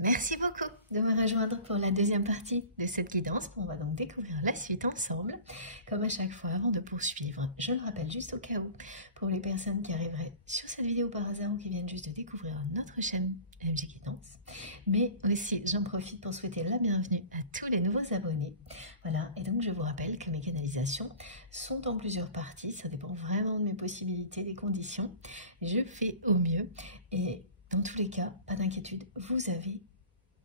Merci beaucoup de me rejoindre pour la deuxième partie de cette guidance. On va donc découvrir la suite ensemble. Comme à chaque fois, avant de poursuivre, je le rappelle juste au cas où, pour les personnes qui arriveraient sur cette vidéo par hasard ou qui viennent juste de découvrir notre chaîne MG Guidance. Mais aussi, j'en profite pour souhaiter la bienvenue à tous les nouveaux abonnés. Voilà, et donc je vous rappelle que mes canalisations sont en plusieurs parties. Ça dépend vraiment de mes possibilités, des conditions. Je fais au mieux et dans tous les cas, pas d'inquiétude, vous avez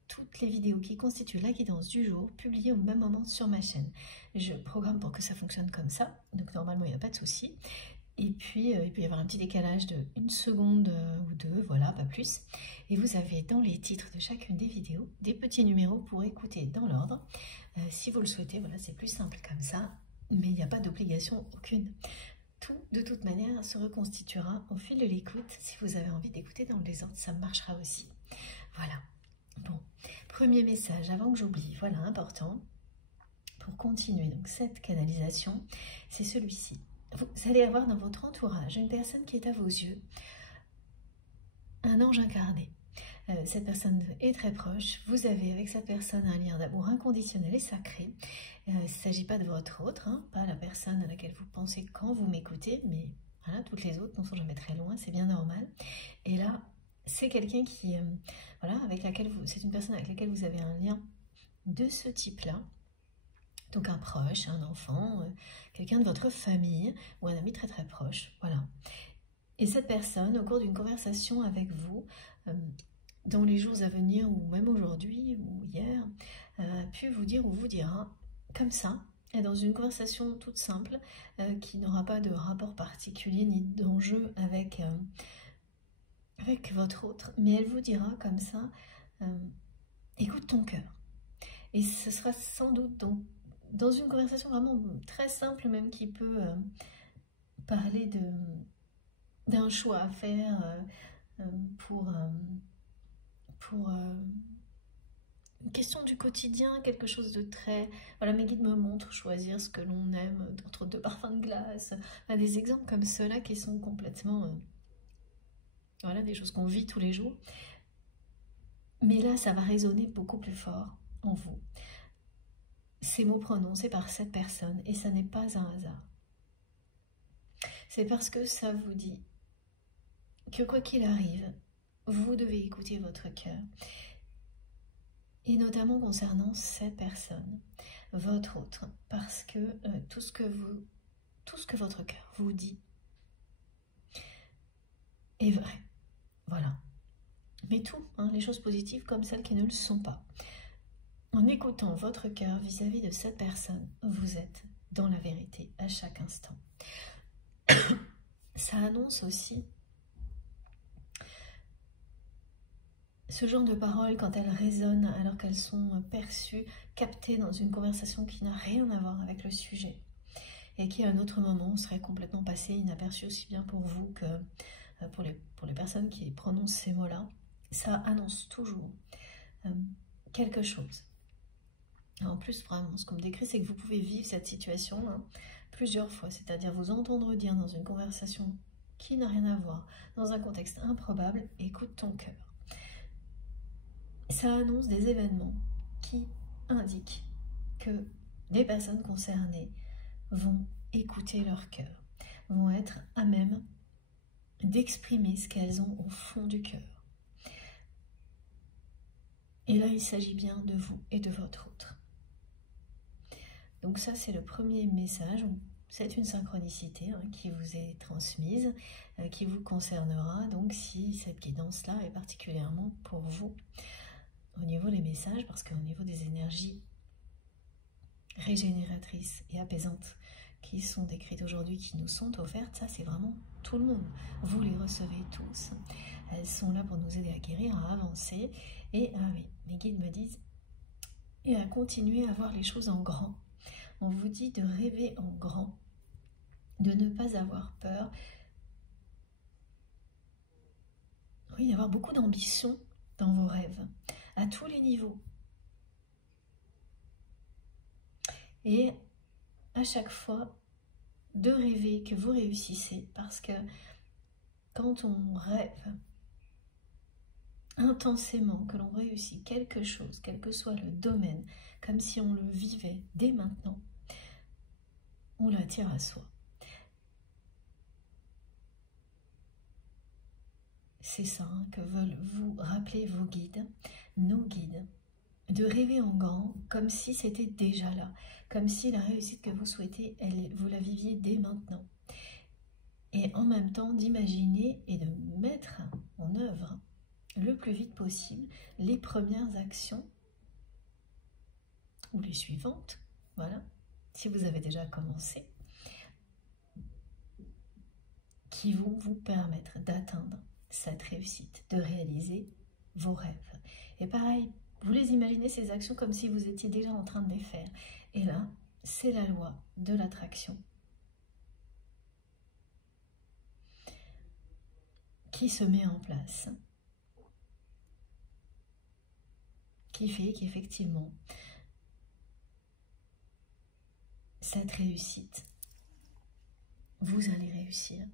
toutes les vidéos qui constituent la guidance du jour publiées au même moment sur ma chaîne. Je programme pour que ça fonctionne comme ça, donc normalement il n'y a pas de souci. Et puis il peut y avoir un petit décalage de 1 seconde ou 2, voilà, pas plus. Et vous avez dans les titres de chacune des vidéos des petits numéros pour écouter dans l'ordre. Si vous le souhaitez, voilà, c'est plus simple comme ça, mais il n'y a pas d'obligation aucune. Tout, de toute manière, se reconstituera au fil de l'écoute. Si vous avez envie d'écouter dans le désordre, ça marchera aussi. Voilà. Bon, premier message, avant que j'oublie, voilà, important, pour continuer donc cette canalisation, c'est celui-ci. Vous allez avoir dans votre entourage une personne qui est à vos yeux, un ange incarné. Cette personne est très proche. Vous avez avec cette personne un lien d'amour inconditionnel et sacré. Il ne s'agit pas de votre autre, hein, pas la personne à laquelle vous pensez quand vous m'écoutez, mais voilà, toutes les autres ne sont jamais très loin, c'est bien normal. Et là, c'est quelqu'un qui, voilà, c'est une personne avec laquelle vous avez un lien de ce type-là. Donc un proche, un enfant, quelqu'un de votre famille ou un ami très très proche, voilà. Et cette personne, au cours d'une conversation avec vous, dans les jours à venir ou même aujourd'hui ou hier, a pu vous dire ou vous dira comme ça, et dans une conversation toute simple qui n'aura pas de rapport particulier ni d'enjeu avec votre autre, mais elle vous dira comme ça, écoute ton cœur. Et ce sera sans doute dans une conversation vraiment très simple, même qui peut parler d'un choix à faire pour une question du quotidien, quelque chose de très... Voilà, mes guides me montrent choisir ce que l'on aime entre 2 parfums de glace. Enfin, des exemples comme ceux-là qui sont complètement... voilà, des choses qu'on vit tous les jours. Mais là, ça va résonner beaucoup plus fort en vous. Ces mots prononcés par cette personne, et ça n'est pas un hasard. C'est parce que ça vous dit que quoi qu'il arrive, vous devez écouter votre cœur. Et notamment concernant cette personne, votre autre, parce que tout ce que votre cœur vous dit est vrai. Voilà. Mais tout, hein, les choses positives comme celles qui ne le sont pas. En écoutant votre cœur vis-à-vis de cette personne, vous êtes dans la vérité à chaque instant. Ça annonce aussi ce genre de paroles quand elles résonnent alors qu'elles sont perçues, captées dans une conversation qui n'a rien à voir avec le sujet et qui à un autre moment serait complètement passée inaperçue aussi bien pour vous que pour les personnes qui prononcent ces mots-là. Ça annonce toujours quelque chose. En plus, vraiment, ce qu'on me décrit, c'est que vous pouvez vivre cette situation plusieurs fois, c'est-à-dire vous entendre dire dans une conversation qui n'a rien à voir, dans un contexte improbable, écoute ton cœur. Ça annonce des événements qui indiquent que les personnes concernées vont écouter leur cœur, vont être à même d'exprimer ce qu'elles ont au fond du cœur. Et là, il s'agit bien de vous et de votre autre. Donc ça, c'est le premier message. C'est une synchronicité qui vous est transmise, qui vous concernera. Donc si cette guidance-là est particulièrement pour vous, au niveau des messages, parce qu'au niveau des énergies régénératrices et apaisantes qui sont décrites aujourd'hui, qui nous sont offertes, ça c'est vraiment tout le monde. Vous les recevez tous. Elles sont là pour nous aider à guérir, à avancer. Et oui, mes guides me disent, et à continuer à voir les choses en grand. On vous dit de rêver en grand, de ne pas avoir peur. Oui, d'avoir beaucoup d'ambition dans vos rêves, à tous les niveaux. Et à chaque fois, de rêver que vous réussissez, parce que quand on rêve, intensément, que l'on réussit quelque chose, quel que soit le domaine, comme si on le vivait dès maintenant, on l'attire à soi. C'est ça hein, que veulent vous rappeler vos guides, nos guides, de rêver en grand, comme si c'était déjà là, comme si la réussite que vous souhaitez, vous la viviez dès maintenant. Et en même temps d'imaginer et de mettre en œuvre le plus vite possible les premières actions ou les suivantes, voilà, si vous avez déjà commencé, qui vont vous permettre d'atteindre cette réussite, de réaliser vos rêves. Et pareil, vous les imaginez ces actions comme si vous étiez déjà en train de les faire. Et là, c'est la loi de l'attraction qui se met en place, qui fait qu'effectivement, cette réussite, vous allez réussir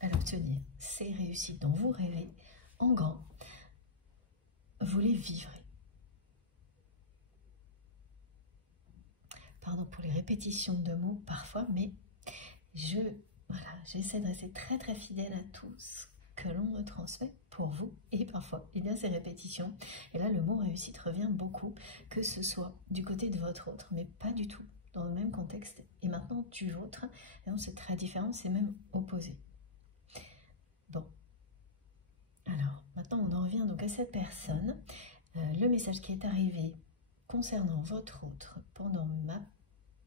à l'obtenir. Ces réussites dont vous rêvez en grand, vous les vivrez. Pardon pour les répétitions de mots parfois, mais j'essaie de rester très très fidèle à tout ce que l'on me transmet pour vous. Et parfois, eh bien, ces répétitions, et là le mot réussite revient beaucoup, que ce soit du côté de votre autre, mais pas du tout dans le même contexte, et maintenant du vôtre, et donc c'est très différent, c'est même opposé. Bon, alors maintenant on en revient donc à cette personne. Le message qui est arrivé concernant votre autre pendant ma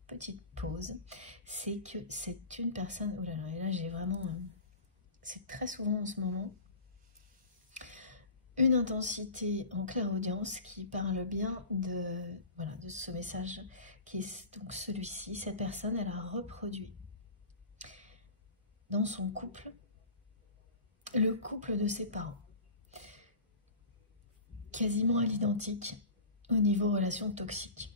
petite pause, c'est que c'est une personne, oh là là, et là j'ai vraiment, c'est très souvent en ce moment, une intensité en clairaudience qui parle bien de, voilà, de ce message qui est donc celui-ci. Cette personne, elle a reproduit dans son couple le couple de ses parents, quasiment à l'identique au niveau relation toxique.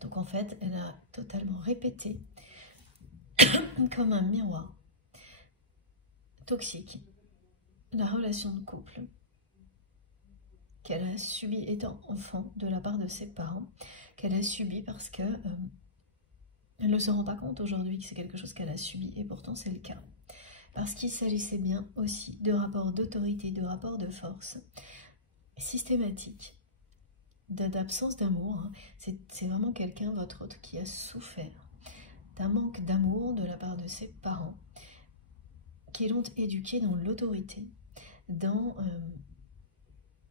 Donc en fait, elle a totalement répété comme un miroir toxique la relation de couple qu'elle a subi étant enfant de la part de ses parents, qu'elle a subi parce que elle ne se rend pas compte aujourd'hui que c'est quelque chose qu'elle a subi, et pourtant c'est le cas. Parce qu'il s'agissait bien aussi de rapports d'autorité, de rapports de force systématiques, d'absence d'amour. Hein. C'est vraiment quelqu'un, votre autre, qui a souffert d'un manque d'amour de la part de ses parents, qui l'ont éduqué dans l'autorité, dans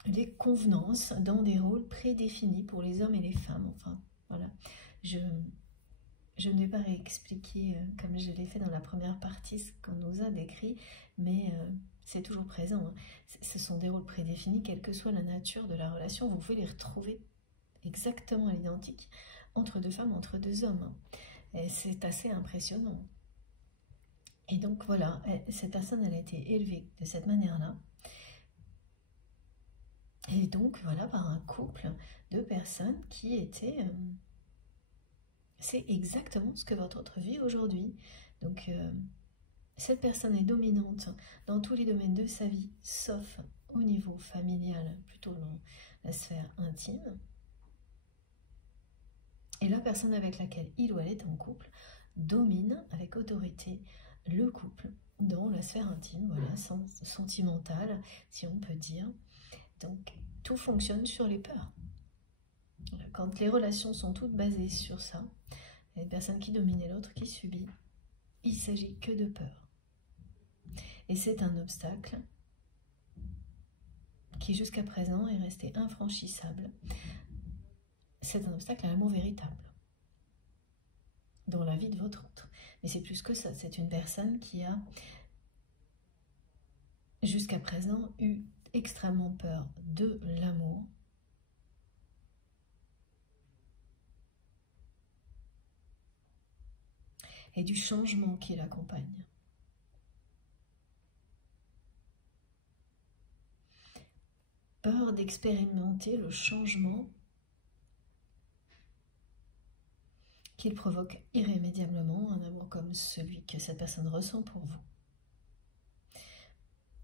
les convenances, dans des rôles prédéfinis pour les hommes et les femmes. Enfin, voilà. Je ne vais pas réexpliquer, comme je l'ai fait dans la première partie, ce qu'on nous a décrit, mais c'est toujours présent. Hein. Ce sont des rôles prédéfinis, quelle que soit la nature de la relation, vous pouvez les retrouver exactement à l'identique entre deux femmes, entre deux hommes. Hein. Et c'est assez impressionnant. Et donc voilà, cette personne, elle a été élevée de cette manière-là. Et donc voilà, par un couple de personnes qui étaient... c'est exactement ce que votre autre vit aujourd'hui. Donc cette personne est dominante dans tous les domaines de sa vie, sauf au niveau familial, plutôt dans la sphère intime. Et la personne avec laquelle il ou elle est en couple domine avec autorité le couple dans la sphère intime, voilà, sentimentale, si on peut dire. Donc, tout fonctionne sur les peurs. Quand les relations sont toutes basées sur ça, il y a une personne qui domine et l'autre qui subit, il ne s'agit que de peur. Et c'est un obstacle qui jusqu'à présent est resté infranchissable. C'est un obstacle à l'amour véritable dans la vie de votre autre. Mais c'est plus que ça, c'est une personne qui a jusqu'à présent eu extrêmement peur de l'amour, et du changement qui l'accompagne. Peur d'expérimenter le changement qu'il provoque irrémédiablement, un amour comme celui que cette personne ressent pour vous.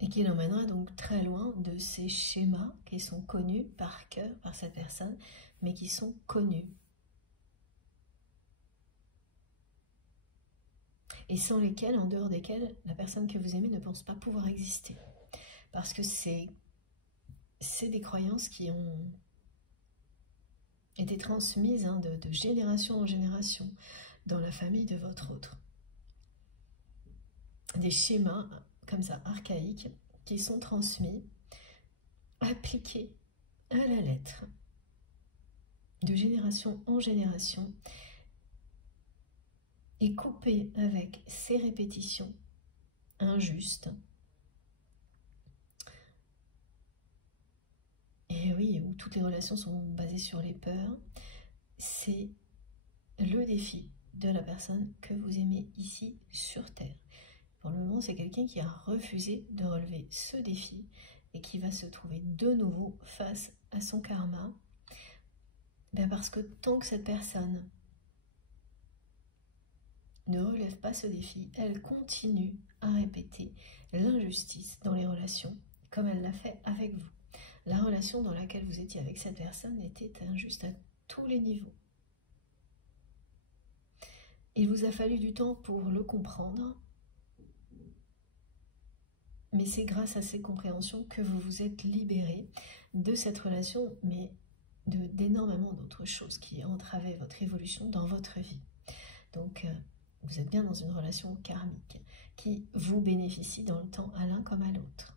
et qui l'emmènera donc très loin de ces schémas qui sont connus par cœur par cette personne, mais qui sont connus. Et sans lesquels, en dehors desquels, la personne que vous aimez ne pense pas pouvoir exister. Parce que c'est des croyances qui ont été transmises de génération en génération dans la famille de votre autre. Des schémas comme ça, archaïques, qui sont transmis, appliqués à la lettre, de génération en génération, et coupés avec ces répétitions injustes. Et oui, où toutes les relations sont basées sur les peurs, c'est le défi de la personne que vous aimez ici sur Terre. Pour le moment, c'est quelqu'un qui a refusé de relever ce défi et qui va se trouver de nouveau face à son karma. Parce que tant que cette personne ne relève pas ce défi, elle continue à répéter l'injustice dans les relations, comme elle l'a fait avec vous. La relation dans laquelle vous étiez avec cette personne était injuste à tous les niveaux. Il vous a fallu du temps pour le comprendre, mais c'est grâce à ces compréhensions que vous vous êtes libéré de cette relation, mais d'énormément d'autres choses qui entravaient votre évolution dans votre vie. Donc, vous êtes bien dans une relation karmique qui vous bénéficie dans le temps à l'un comme à l'autre.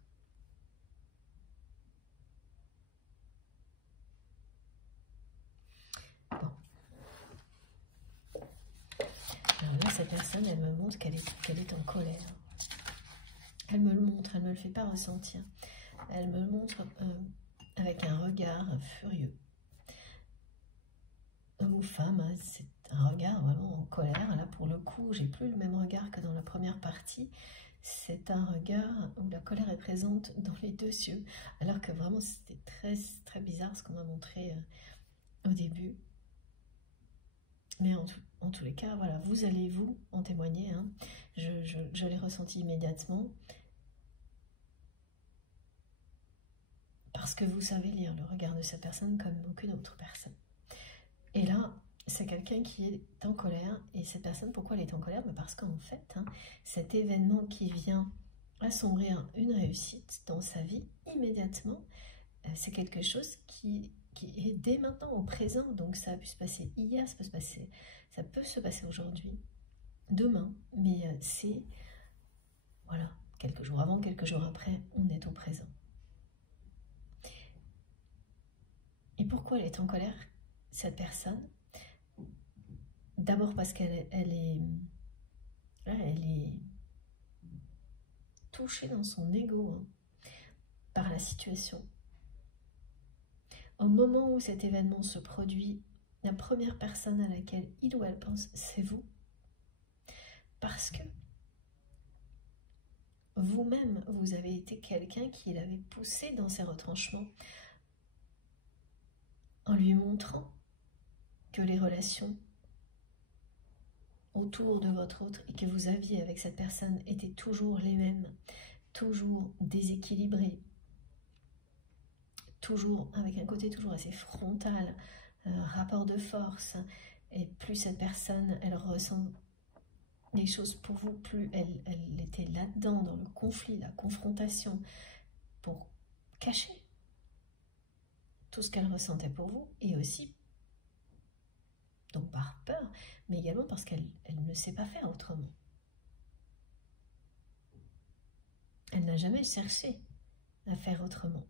Bon. Alors là, cette personne, elle me montre qu'elle est en colère. Elle me le montre, elle ne me le fait pas ressentir. Elle me le montre avec un regard furieux. Homme ou femme, hein, c'est un regard vraiment en colère. Là, pour le coup, j'ai plus le même regard que dans la première partie. C'est un regard où la colère est présente dans les deux yeux, alors que vraiment c'était très, très bizarre ce qu'on m'a montré au début. Mais en tous les cas, voilà, vous allez vous en témoigner. Hein. Je l'ai ressenti immédiatement. Parce que vous savez lire le regard de cette personne comme aucune autre personne. Et là, c'est quelqu'un qui est en colère. Et cette personne, pourquoi elle est en colère? Parce qu'en fait, hein, cet événement qui vient assombrir une réussite dans sa vie, immédiatement, c'est quelque chose qui est dès maintenant au présent. Donc ça a pu se passer hier, ça peut se passer aujourd'hui, demain. Mais c'est, voilà, quelques jours avant, quelques jours après, on est au présent. Et pourquoi elle est en colère, cette personne? D'abord parce qu'elle est touchée dans son ego hein, par la situation. Au moment où cet événement se produit, la première personne à laquelle il ou elle pense, c'est vous. Parce que vous-même, vous avez été quelqu'un qui l'avait poussé dans ses retranchements en lui montrant que les relations autour de votre autre et que vous aviez avec cette personne étaient toujours les mêmes, toujours déséquilibrées, toujours avec un côté toujours assez frontal, rapport de force, et plus cette personne, elle ressent les choses pour vous, plus elle était là-dedans, dans le conflit, la confrontation, pour cacher tout ce qu'elle ressentait pour vous, et aussi donc par peur, mais également parce qu'elle ne sait pas faire autrement. Elle n'a jamais cherché à faire autrement.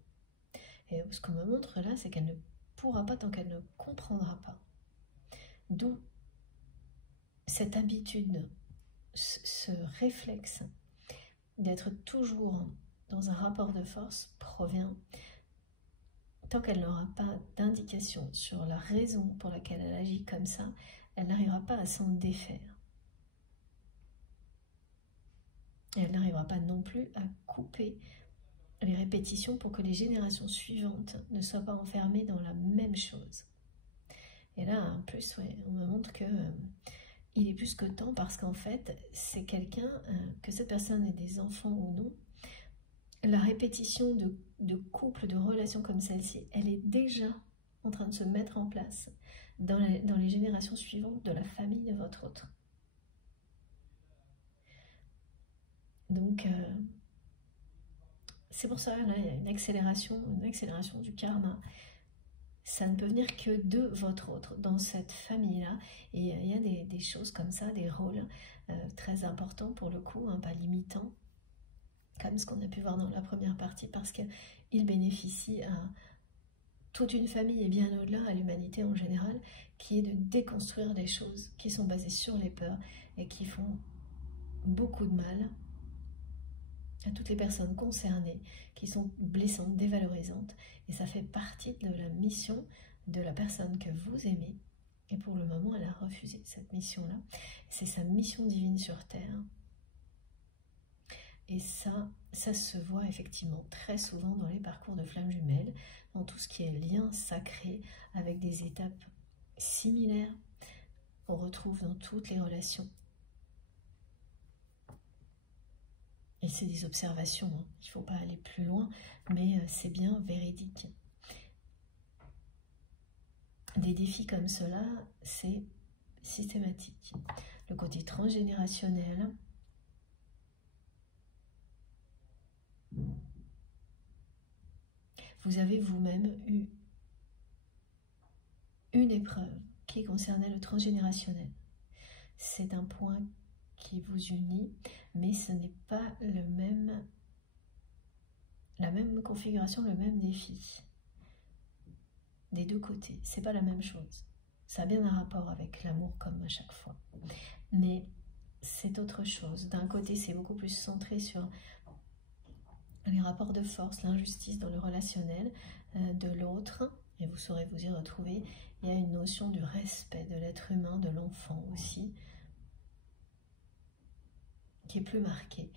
Et ce qu'on me montre là, c'est qu'elle ne pourra pas tant qu'elle ne comprendra pas. D'où cette habitude, ce réflexe d'être toujours dans un rapport de force provient, tant qu'elle n'aura pas d'indication sur la raison pour laquelle elle agit comme ça, elle n'arrivera pas à s'en défaire. Et elle n'arrivera pas non plus à couper les répétitions pour que les générations suivantes ne soient pas enfermées dans la même chose. Et là, en plus, ouais, on me montre que il est plus que temps parce qu'en fait, c'est quelqu'un, que cette personne ait des enfants ou non, la répétition de couples, de relations comme celle-ci, elle est déjà en train de se mettre en place dans les générations suivantes de la famille de votre autre. Donc, c'est pour ça, là, il y a une accélération du karma. Ça ne peut venir que de votre autre dans cette famille-là. Et il y a des choses comme ça, des rôles très importants pour le coup, hein, pas limitants, comme ce qu'on a pu voir dans la première partie, parce qu'il bénéficie à toute une famille et bien au-delà, à l'humanité en général, qui est de déconstruire des choses qui sont basées sur les peurs et qui font beaucoup de mal à toutes les personnes concernées, qui sont blessantes, dévalorisantes, et ça fait partie de la mission de la personne que vous aimez, et pour le moment elle a refusé cette mission-là, c'est sa mission divine sur Terre, et ça se voit effectivement très souvent dans les parcours de flammes jumelles, dans tout ce qui est lien sacré, avec des étapes similaires qu'on retrouve dans toutes les relations. Et c'est des observations, hein. Il ne faut pas aller plus loin, mais c'est bien véridique. Des défis comme cela, c'est systématique. Le côté transgénérationnel, vous avez vous-même eu une épreuve qui concernait le transgénérationnel. C'est un point qui vous unit, mais ce n'est pas la même configuration, le même défi. Des deux côtés, c'est pas la même chose. Ça a bien un rapport avec l'amour comme à chaque fois. Mais c'est autre chose. D'un côté, c'est beaucoup plus centré sur les rapports de force, l'injustice dans le relationnel. De l'autre, et vous saurez vous y retrouver, il y a une notion du respect de l'être humain, de l'enfant aussi, qui est plus marquée.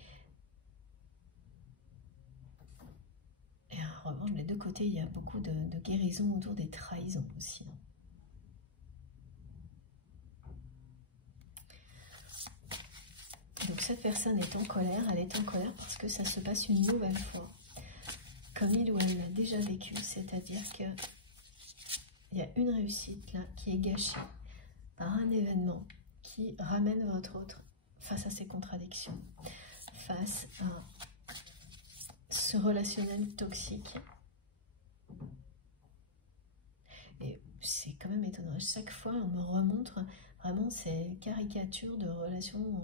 Et en revanche, des deux côtés, il y a beaucoup de guérison autour des trahisons aussi. Donc cette personne est en colère, elle est en colère parce que ça se passe une nouvelle fois, comme il ou elle l'a déjà vécu, c'est-à-dire qu'il y a une réussite là qui est gâchée par un événement qui ramène votre autre face à ses contradictions, face à ce relationnel toxique. Et c'est quand même étonnant, chaque fois on me remontre vraiment ces caricatures de relations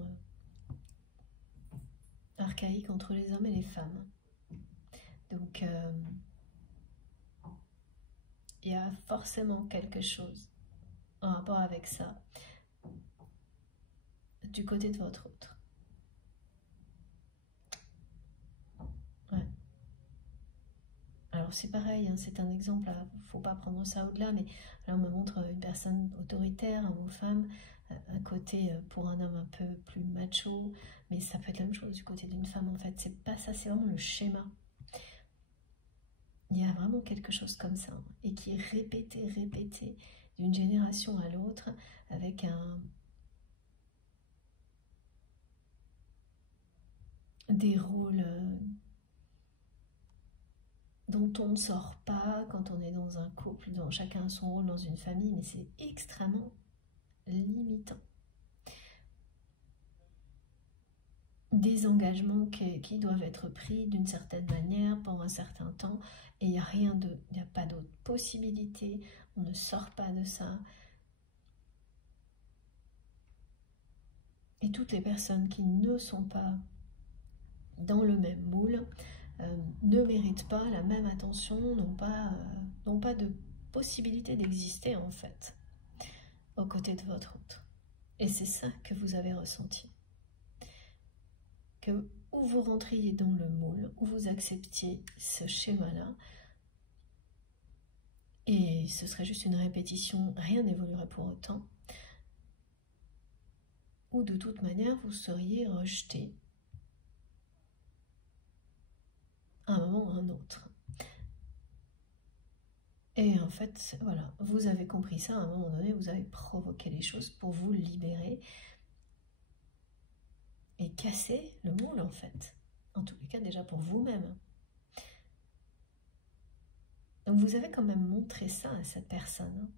archaïques entre les hommes et les femmes. Donc il y a forcément quelque chose en rapport avec ça du côté de votre autre. Ouais. Alors c'est pareil, hein, c'est un exemple, il ne faut pas prendre ça au-delà, mais là on me montre une personne autoritaire, homme ou femme, un côté pour un homme un peu plus macho, mais ça peut être la même chose du côté d'une femme en fait, c'est pas ça, c'est vraiment le schéma. Il y a vraiment quelque chose comme ça, hein, et qui est répété d'une génération à l'autre, avec des rôles dont on ne sort pas quand on est dans un couple, dont chacun a son rôle dans une famille, mais c'est extrêmement limitant. Des engagements qui doivent être pris d'une certaine manière pendant un certain temps, et il n'y a pas d'autre possibilité, on ne sort pas de ça. Et toutes les personnes qui ne sont pas dans le même moule ne méritent pas la même attention, n'ont pas de possibilité d'exister en fait, aux côtés de votre autre. Et c'est ça que vous avez ressenti. Que où vous rentriez dans le moule, où vous acceptiez ce schéma-là, et ce serait juste une répétition, rien n'évoluerait pour autant, ou de toute manière vous seriez rejeté à un moment ou à un autre. Et en fait, voilà, vous avez compris ça, à un moment donné, vous avez provoqué les choses pour vous libérer et casser le moule, en fait. En tous les cas, déjà pour vous-même. Donc vous avez quand même montré ça à cette personne.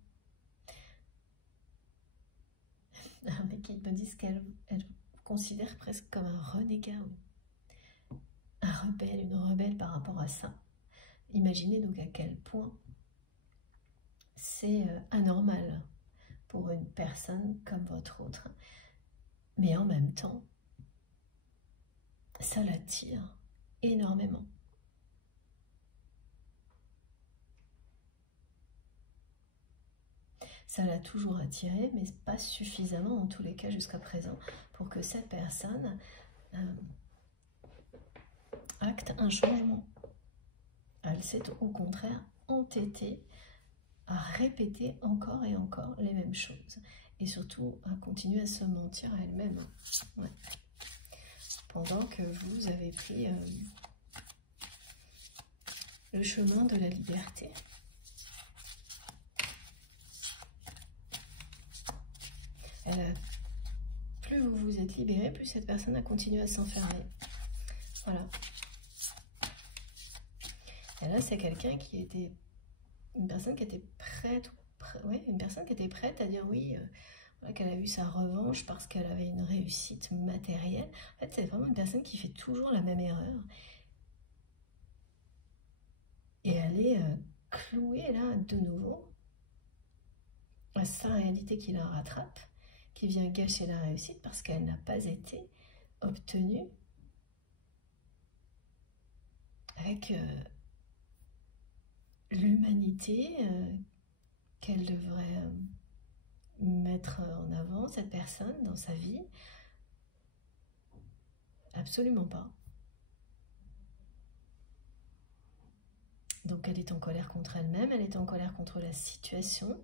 Mais qui me disent qu'elle considère presque comme un renégat, un rebelle, une rebelle par rapport à ça. Imaginez donc à quel point c'est anormal pour une personne comme votre autre. Mais en même temps, ça l'attire énormément. Ça l'a toujours attiré, mais pas suffisamment en tous les cas jusqu'à présent pour que cette personne acte un changement. Elle s'est au contraire entêtée à répéter encore et encore les mêmes choses. Et surtout à continuer à se mentir à elle-même. Ouais. Pendant que vous avez pris le chemin de la liberté. Plus vous vous êtes libéré, plus cette personne a continué à s'enfermer. Voilà. Et là, c'est quelqu'un qui était... Une personne qui était prête... Oui, une personne qui était prête à dire oui, voilà, qu'elle a eu sa revanche parce qu'elle avait une réussite matérielle. En fait, c'est vraiment une personne qui fait toujours la même erreur. Et elle est clouée là, de nouveau, à sa réalité qui la rattrape, qui vient gâcher la réussite parce qu'elle n'a pas été obtenue avec l'humanité qu'elle devrait mettre en avant, cette personne, dans sa vie. Absolument pas. Donc elle est en colère contre elle-même, elle est en colère contre la situation,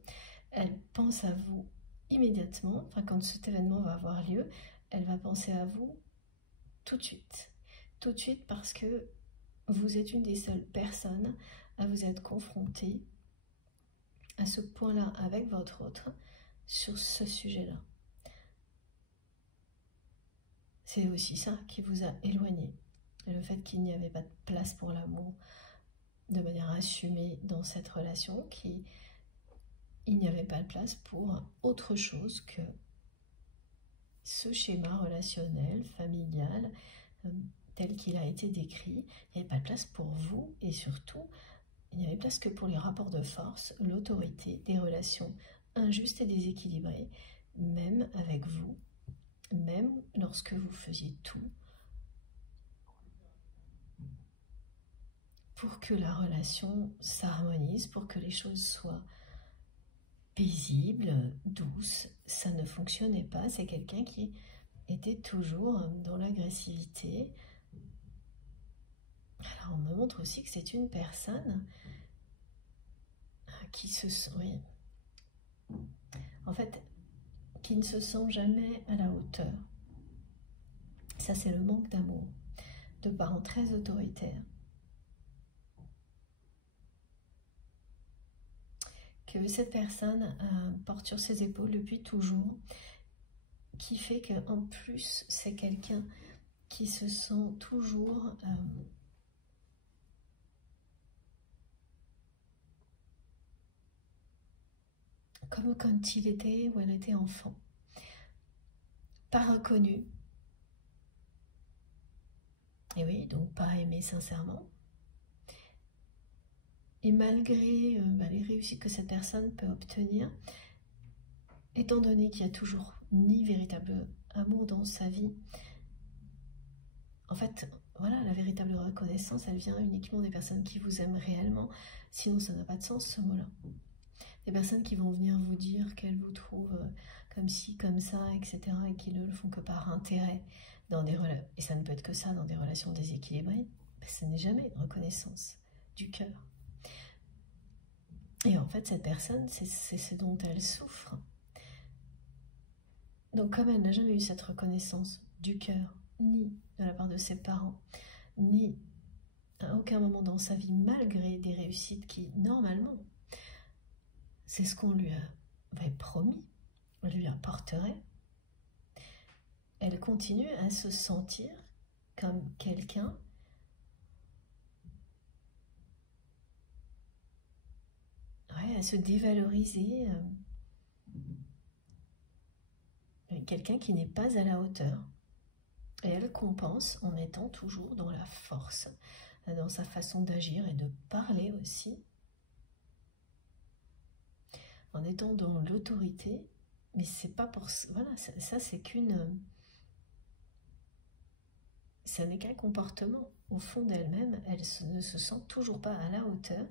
elle pense à vous immédiatement, enfin quand cet événement va avoir lieu, elle va penser à vous tout de suite parce que vous êtes une des seules personnes à vous être confrontée à ce point-là avec votre autre sur ce sujet-là. C'est aussi ça qui vous a éloigné. Et le fait qu'il n'y avait pas de place pour l'amour de manière assumée dans cette relation, qu'il n'y avait pas de place pour autre chose que ce schéma relationnel, familial, tel qu'il a été décrit. Il n'y avait pas de place pour vous et surtout, il n'y avait place que pour les rapports de force, l'autorité, des relations injustes et déséquilibrées, même avec vous, même lorsque vous faisiez tout pour que la relation s'harmonise, pour que les choses soient paisibles, douces. Ça ne fonctionnait pas. C'est quelqu'un qui était toujours dans l'agressivité. Alors on me montre aussi que c'est une personne qui se sent, oui, en fait, qui ne se sent jamais à la hauteur. Ça, c'est le manque d'amour, de parents très autoritaires, que cette personne porte sur ses épaules depuis toujours, qui fait qu'en plus, c'est quelqu'un qui se sent toujours comme quand il était ou elle était enfant, pas reconnu, et oui, donc pas aimé sincèrement. Et malgré les réussites que cette personne peut obtenir, étant donné qu'il n'y a toujours ni véritable amour dans sa vie, en fait, voilà, la véritable reconnaissance, elle vient uniquement des personnes qui vous aiment réellement, sinon ça n'a pas de sens ce mot-là. Des personnes qui vont venir vous dire qu'elles vous trouvent comme ci, comme ça, etc. et qui ne le font que par intérêt dans des relations, et ça ne peut être que ça dans des relations déséquilibrées, ce n'est jamais une reconnaissance du cœur. Et en fait, cette personne, c'est ce dont elle souffre. Donc comme elle n'a jamais eu cette reconnaissance du cœur, ni de la part de ses parents, ni à aucun moment dans sa vie, malgré des réussites qui, normalement, c'est ce qu'on lui avait promis, on lui apporterait, elle continue à se sentir comme quelqu'un à se dévaloriser, quelqu'un qui n'est pas à la hauteur. Et elle compense en étant toujours dans la force, dans sa façon d'agir et de parler aussi, en étant dans l'autorité. Mais c'est pas pour voilà, ça c'est ça n'est qu'un comportement. Au fond d'elle-même, elle ne se sent toujours pas à la hauteur.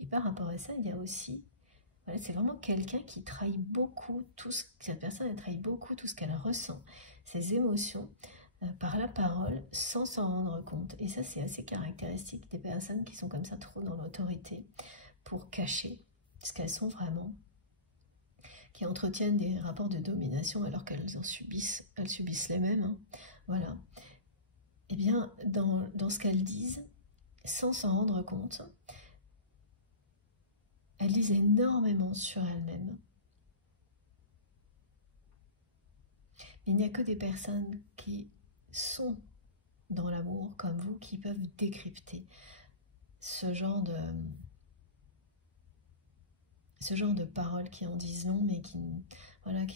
Et par rapport à ça, il y a aussi, voilà, c'est vraiment quelqu'un qui trahit beaucoup cette personne, elle trahit beaucoup tout ce qu'elle ressent, ses émotions, par la parole, sans s'en rendre compte. Et ça, c'est assez caractéristique des personnes qui sont comme ça, trop dans l'autorité, pour cacher ce qu'elles sont vraiment, qui entretiennent des rapports de domination alors qu'elles subissent les mêmes. Hein. Voilà. Eh bien, dans ce qu'elles disent, sans s'en rendre compte, elles disent énormément sur elles-mêmes. Il n'y a que des personnes qui sont dans l'amour, comme vous, qui peuvent décrypter ce genre de paroles qui en disent long, mais qui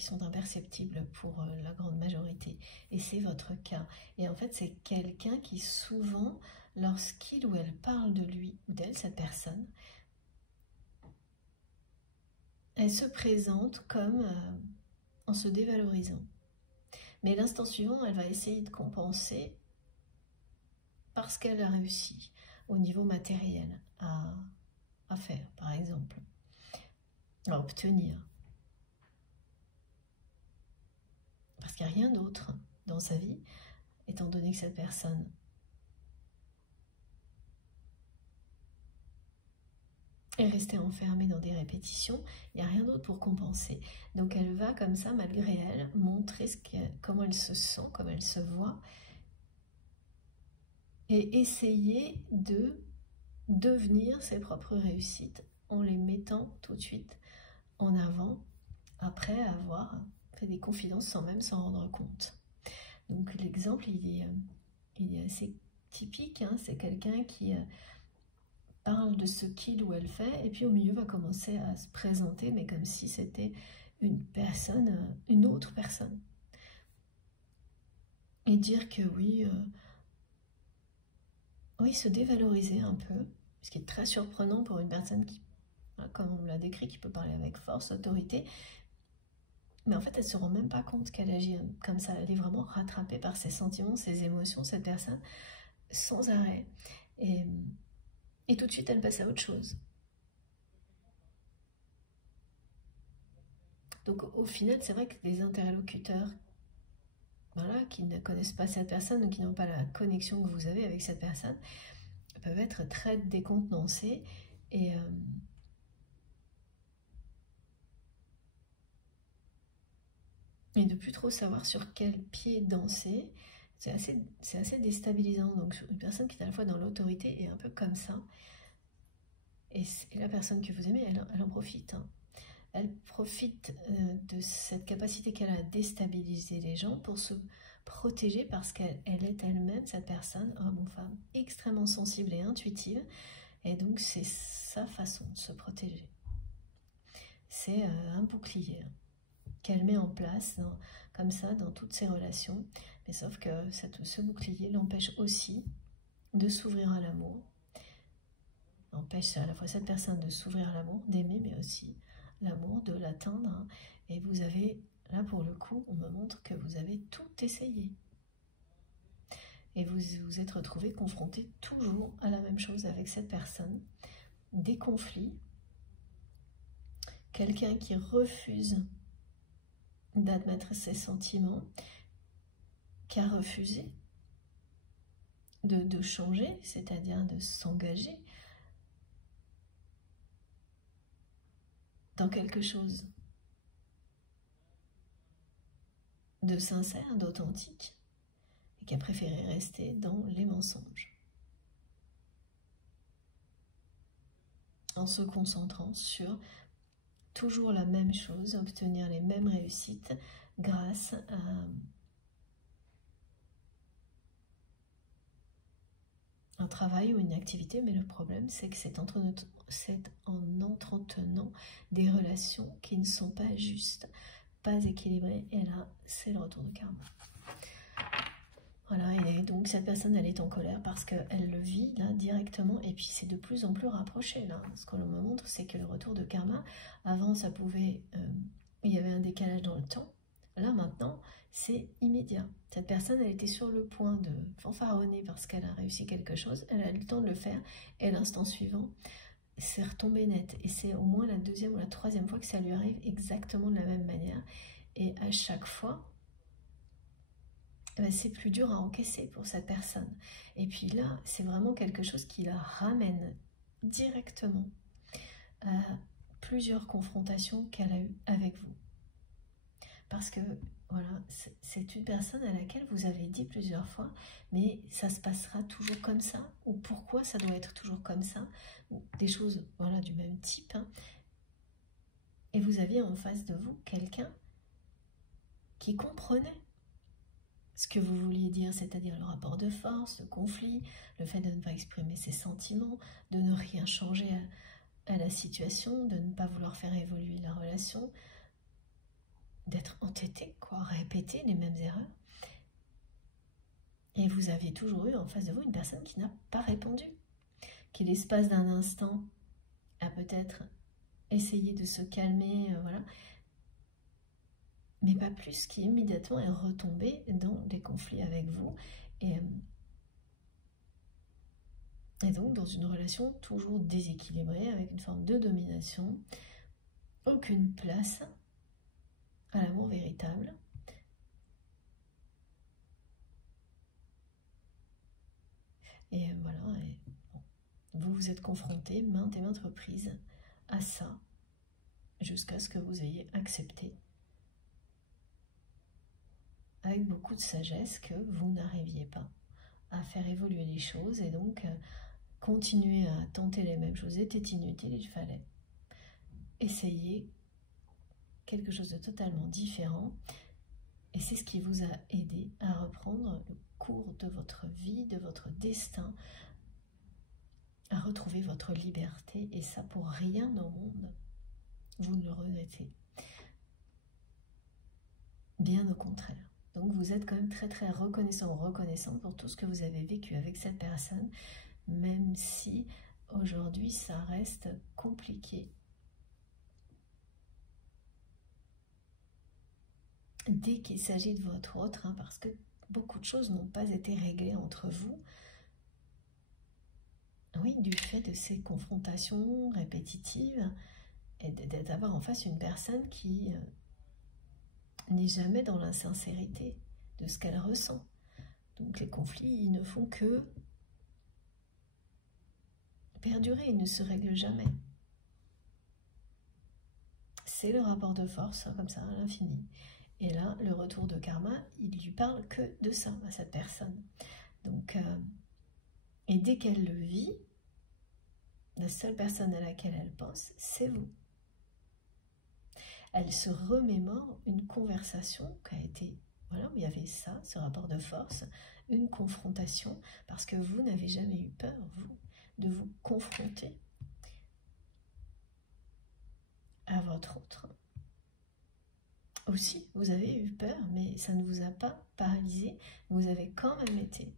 sont imperceptibles pour la grande majorité. Et c'est votre cas. Et en fait, c'est quelqu'un qui souvent, lorsqu'il ou elle parle de lui ou d'elle, cette personne, elle se présente comme en se dévalorisant. Mais l'instant suivant, elle va essayer de compenser parce qu'elle a réussi au niveau matériel à faire, par exemple, à obtenir. Parce qu'il n'y a rien d'autre dans sa vie, étant donné que cette personne est restée enfermée dans des répétitions, il n'y a rien d'autre pour compenser. Donc elle va comme ça, malgré elle, montrer comment elle se sent, comment elle se voit, et essayer de devenir ses propres réussites en les mettant tout de suite en avant, après avoir fait des confidences sans même s'en rendre compte. Donc l'exemple, il est assez typique, hein, c'est quelqu'un qui parle de ce qu'il ou elle fait, et puis au milieu va commencer à se présenter, mais comme si c'était une autre personne. Et dire que oui, se dévaloriser un peu, ce qui est très surprenant pour une personne qui, comme on l'a décrit, qui peut parler avec force, autorité, mais en fait, elle ne se rend même pas compte qu'elle agit comme ça. Elle est vraiment rattrapée par ses sentiments, ses émotions, cette personne, sans arrêt. Et tout de suite, elle passe à autre chose. Donc au final, c'est vrai que des interlocuteurs qui ne connaissent pas cette personne ou qui n'ont pas la connexion que vous avez avec cette personne peuvent être très décontenancés et de plus trop savoir sur quel pied danser. C'est assez déstabilisant. Donc une personne qui est à la fois dans l'autorité et un peu comme ça, et la personne que vous aimez, elle en profite. Hein. Elle profite de cette capacité qu'elle a à déstabiliser les gens pour se protéger parce qu'elle est elle-même, cette personne, homme ou femme, extrêmement sensible et intuitive. Et donc c'est sa façon de se protéger. C'est un bouclier qu'elle met en place comme ça dans toutes ses relations. Mais sauf que ce bouclier l'empêche aussi de s'ouvrir à l'amour. Empêche à la fois cette personne de s'ouvrir à l'amour, d'aimer, mais aussi l'amour, de l'atteindre. Hein. Et vous avez, là pour le coup, on me montre que vous avez tout essayé. Et vous vous êtes retrouvé confronté toujours à la même chose avec cette personne. Des conflits. Quelqu'un qui refuse d'admettre ses sentiments, qui a refusé de changer, c'est-à-dire de s'engager dans quelque chose de sincère, d'authentique, et qui a préféré rester dans les mensonges, en se concentrant sur toujours la même chose, obtenir les mêmes réussites grâce à un travail ou une activité, mais le problème c'est que c'est en entretenant des relations qui ne sont pas justes, pas équilibrées, et là, c'est le retour de karma. Voilà, et donc cette personne, elle est en colère parce qu'elle le vit là directement, et puis c'est de plus en plus rapproché là. Ce que l'on me montre, c'est que le retour de karma, avant ça pouvait, il y avait un décalage dans le temps, là maintenant c'est immédiat. Cette personne, elle était sur le point de fanfaronner parce qu'elle a réussi quelque chose, elle a eu le temps de le faire, et l'instant suivant, c'est retombé net, et c'est au moins la deuxième ou la troisième fois que ça lui arrive exactement de la même manière, et à chaque fois, c'est plus dur à encaisser pour cette personne. Et puis là, c'est vraiment quelque chose qui la ramène directement à plusieurs confrontations qu'elle a eues avec vous. Parce que, voilà, c'est une personne à laquelle vous avez dit plusieurs fois, mais ça se passera toujours comme ça, ou pourquoi ça doit être toujours comme ça, ou des choses, voilà, du même type. Hein. Et vous aviez en face de vous quelqu'un qui comprenait ce que vous vouliez dire, c'est-à-dire le rapport de force, le conflit, le fait de ne pas exprimer ses sentiments, de ne rien changer à la situation, de ne pas vouloir faire évoluer la relation, d'être entêté, quoi, répéter les mêmes erreurs. Et vous aviez toujours eu en face de vous une personne qui n'a pas répondu, qui l'espace d'un instant a peut-être essayé de se calmer, voilà, mais pas plus, qui immédiatement est retombé dans des conflits avec vous, et donc dans une relation toujours déséquilibrée, avec une forme de domination, aucune place à l'amour véritable. Et voilà, et bon, vous vous êtes confronté maintes et maintes reprises à ça, jusqu'à ce que vous ayez accepté avec beaucoup de sagesse que vous n'arriviez pas à faire évoluer les choses, et donc continuer à tenter les mêmes choses était inutile. Il fallait essayer quelque chose de totalement différent, et c'est ce qui vous a aidé à reprendre le cours de votre vie, de votre destin, à retrouver votre liberté, et ça pour rien au monde vous ne le regrettez, bien au contraire. Donc vous êtes quand même très très reconnaissant ou reconnaissante pour tout ce que vous avez vécu avec cette personne, même si aujourd'hui ça reste compliqué. Dès qu'il s'agit de votre autre, hein, parce que beaucoup de choses n'ont pas été réglées entre vous, oui, du fait de ces confrontations répétitives, et d'avoir en face une personne qui n'est jamais dans l'insincérité de ce qu'elle ressent. Donc les conflits, ils ne font que perdurer, ils ne se règlent jamais. C'est le rapport de force, comme ça, à l'infini. Et là, le retour de karma, il lui parle que de ça, à cette personne. Donc, et dès qu'elle le vit, la seule personne à laquelle elle pense, c'est vous. Elle se remémore une conversation qui a été, voilà, où il y avait ça, ce rapport de force, une confrontation, parce que vous n'avez jamais eu peur, vous, de vous confronter à votre autre. Aussi, vous avez eu peur, mais ça ne vous a pas paralysé, vous avez quand même été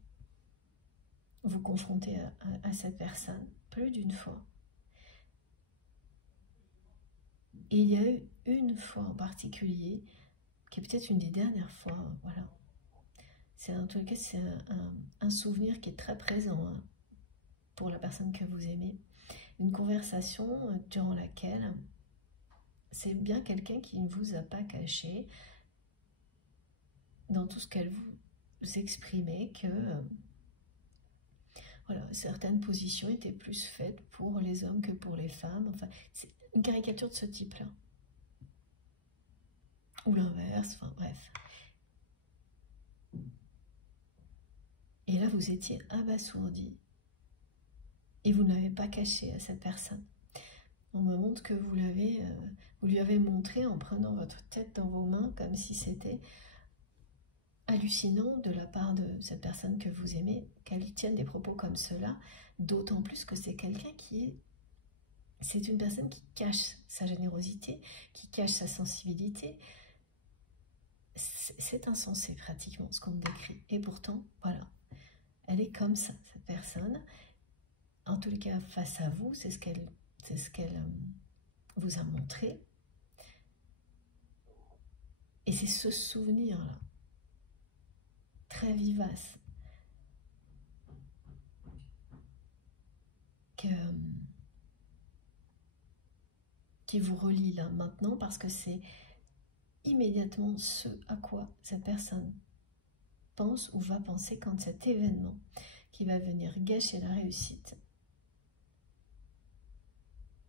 vous confronter à cette personne plus d'une fois. Et il y a eu une fois en particulier, qui est peut-être une des dernières fois, voilà. C'est en tout cas, c'est un souvenir qui est très présent, hein, pour la personne que vous aimez. Une conversation durant laquelle c'est bien quelqu'un qui ne vous a pas caché dans tout ce qu'elle vous exprimait que voilà, certaines positions étaient plus faites pour les hommes que pour les femmes. Enfin, c'est une caricature de ce type-là. Ou l'inverse, enfin bref. Et là, vous étiez abasourdi. Et vous ne l'avez pas caché à cette personne. On me montre que vous lui avez montré en prenant votre tête dans vos mains, comme si c'était hallucinant de la part de cette personne que vous aimez, qu'elle tienne des propos comme cela, d'autant plus que c'est quelqu'un qui est c'est une personne qui cache sa générosité, qui cache sa sensibilité. C'est insensé pratiquement ce qu'on me décrit. Et pourtant, voilà, elle est comme ça, cette personne. En tous les cas, face à vous, c'est ce qu'elle vous a montré. Et c'est ce souvenir-là, très vivace, qui vous relie là maintenant, parce que c'est immédiatement ce à quoi cette personne pense ou va penser quand cet événement qui va venir gâcher la réussite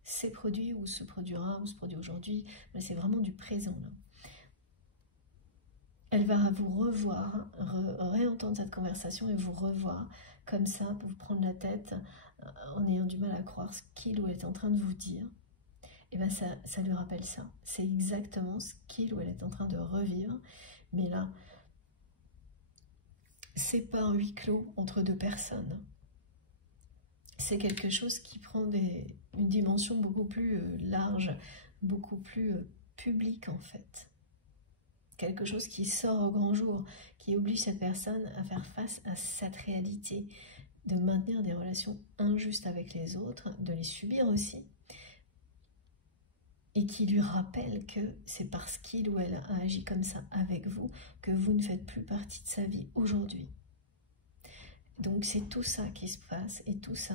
s'est produit ou se produira ou se produit aujourd'hui, mais c'est vraiment du présent là. Elle va vous revoir, réentendre cette conversation et vous revoir comme ça, pour vous prendre la tête en ayant du mal à croire ce qu'il ou elle est en train de vous dire. Et bien ça lui rappelle ça. C'est exactement ce qu'il ou elle est en train de revivre. Mais là, c'est pas un huis clos entre deux personnes. C'est quelque chose qui prend une dimension beaucoup plus large, beaucoup plus publique en fait. Quelque chose qui sort au grand jour, qui oblige cette personne à faire face à cette réalité, de maintenir des relations injustes avec les autres, de les subir aussi, et qui lui rappelle que c'est parce qu'il ou elle a agi comme ça avec vous que vous ne faites plus partie de sa vie aujourd'hui. Donc c'est tout ça qui se passe et tout ça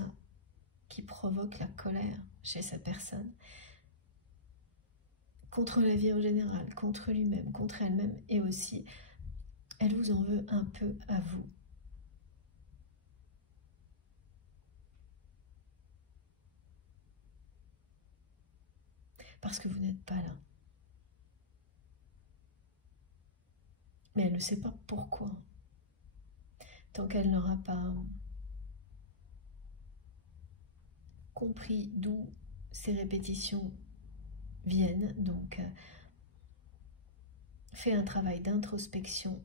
qui provoque la colère chez cette personne, contre la vie en général, contre lui-même, contre elle-même, et aussi, elle vous en veut un peu à vous. Parce que vous n'êtes pas là. Mais elle ne sait pas pourquoi. Tant qu'elle n'aura pas compris d'où ces répétitions viennent, donc fait un travail d'introspection,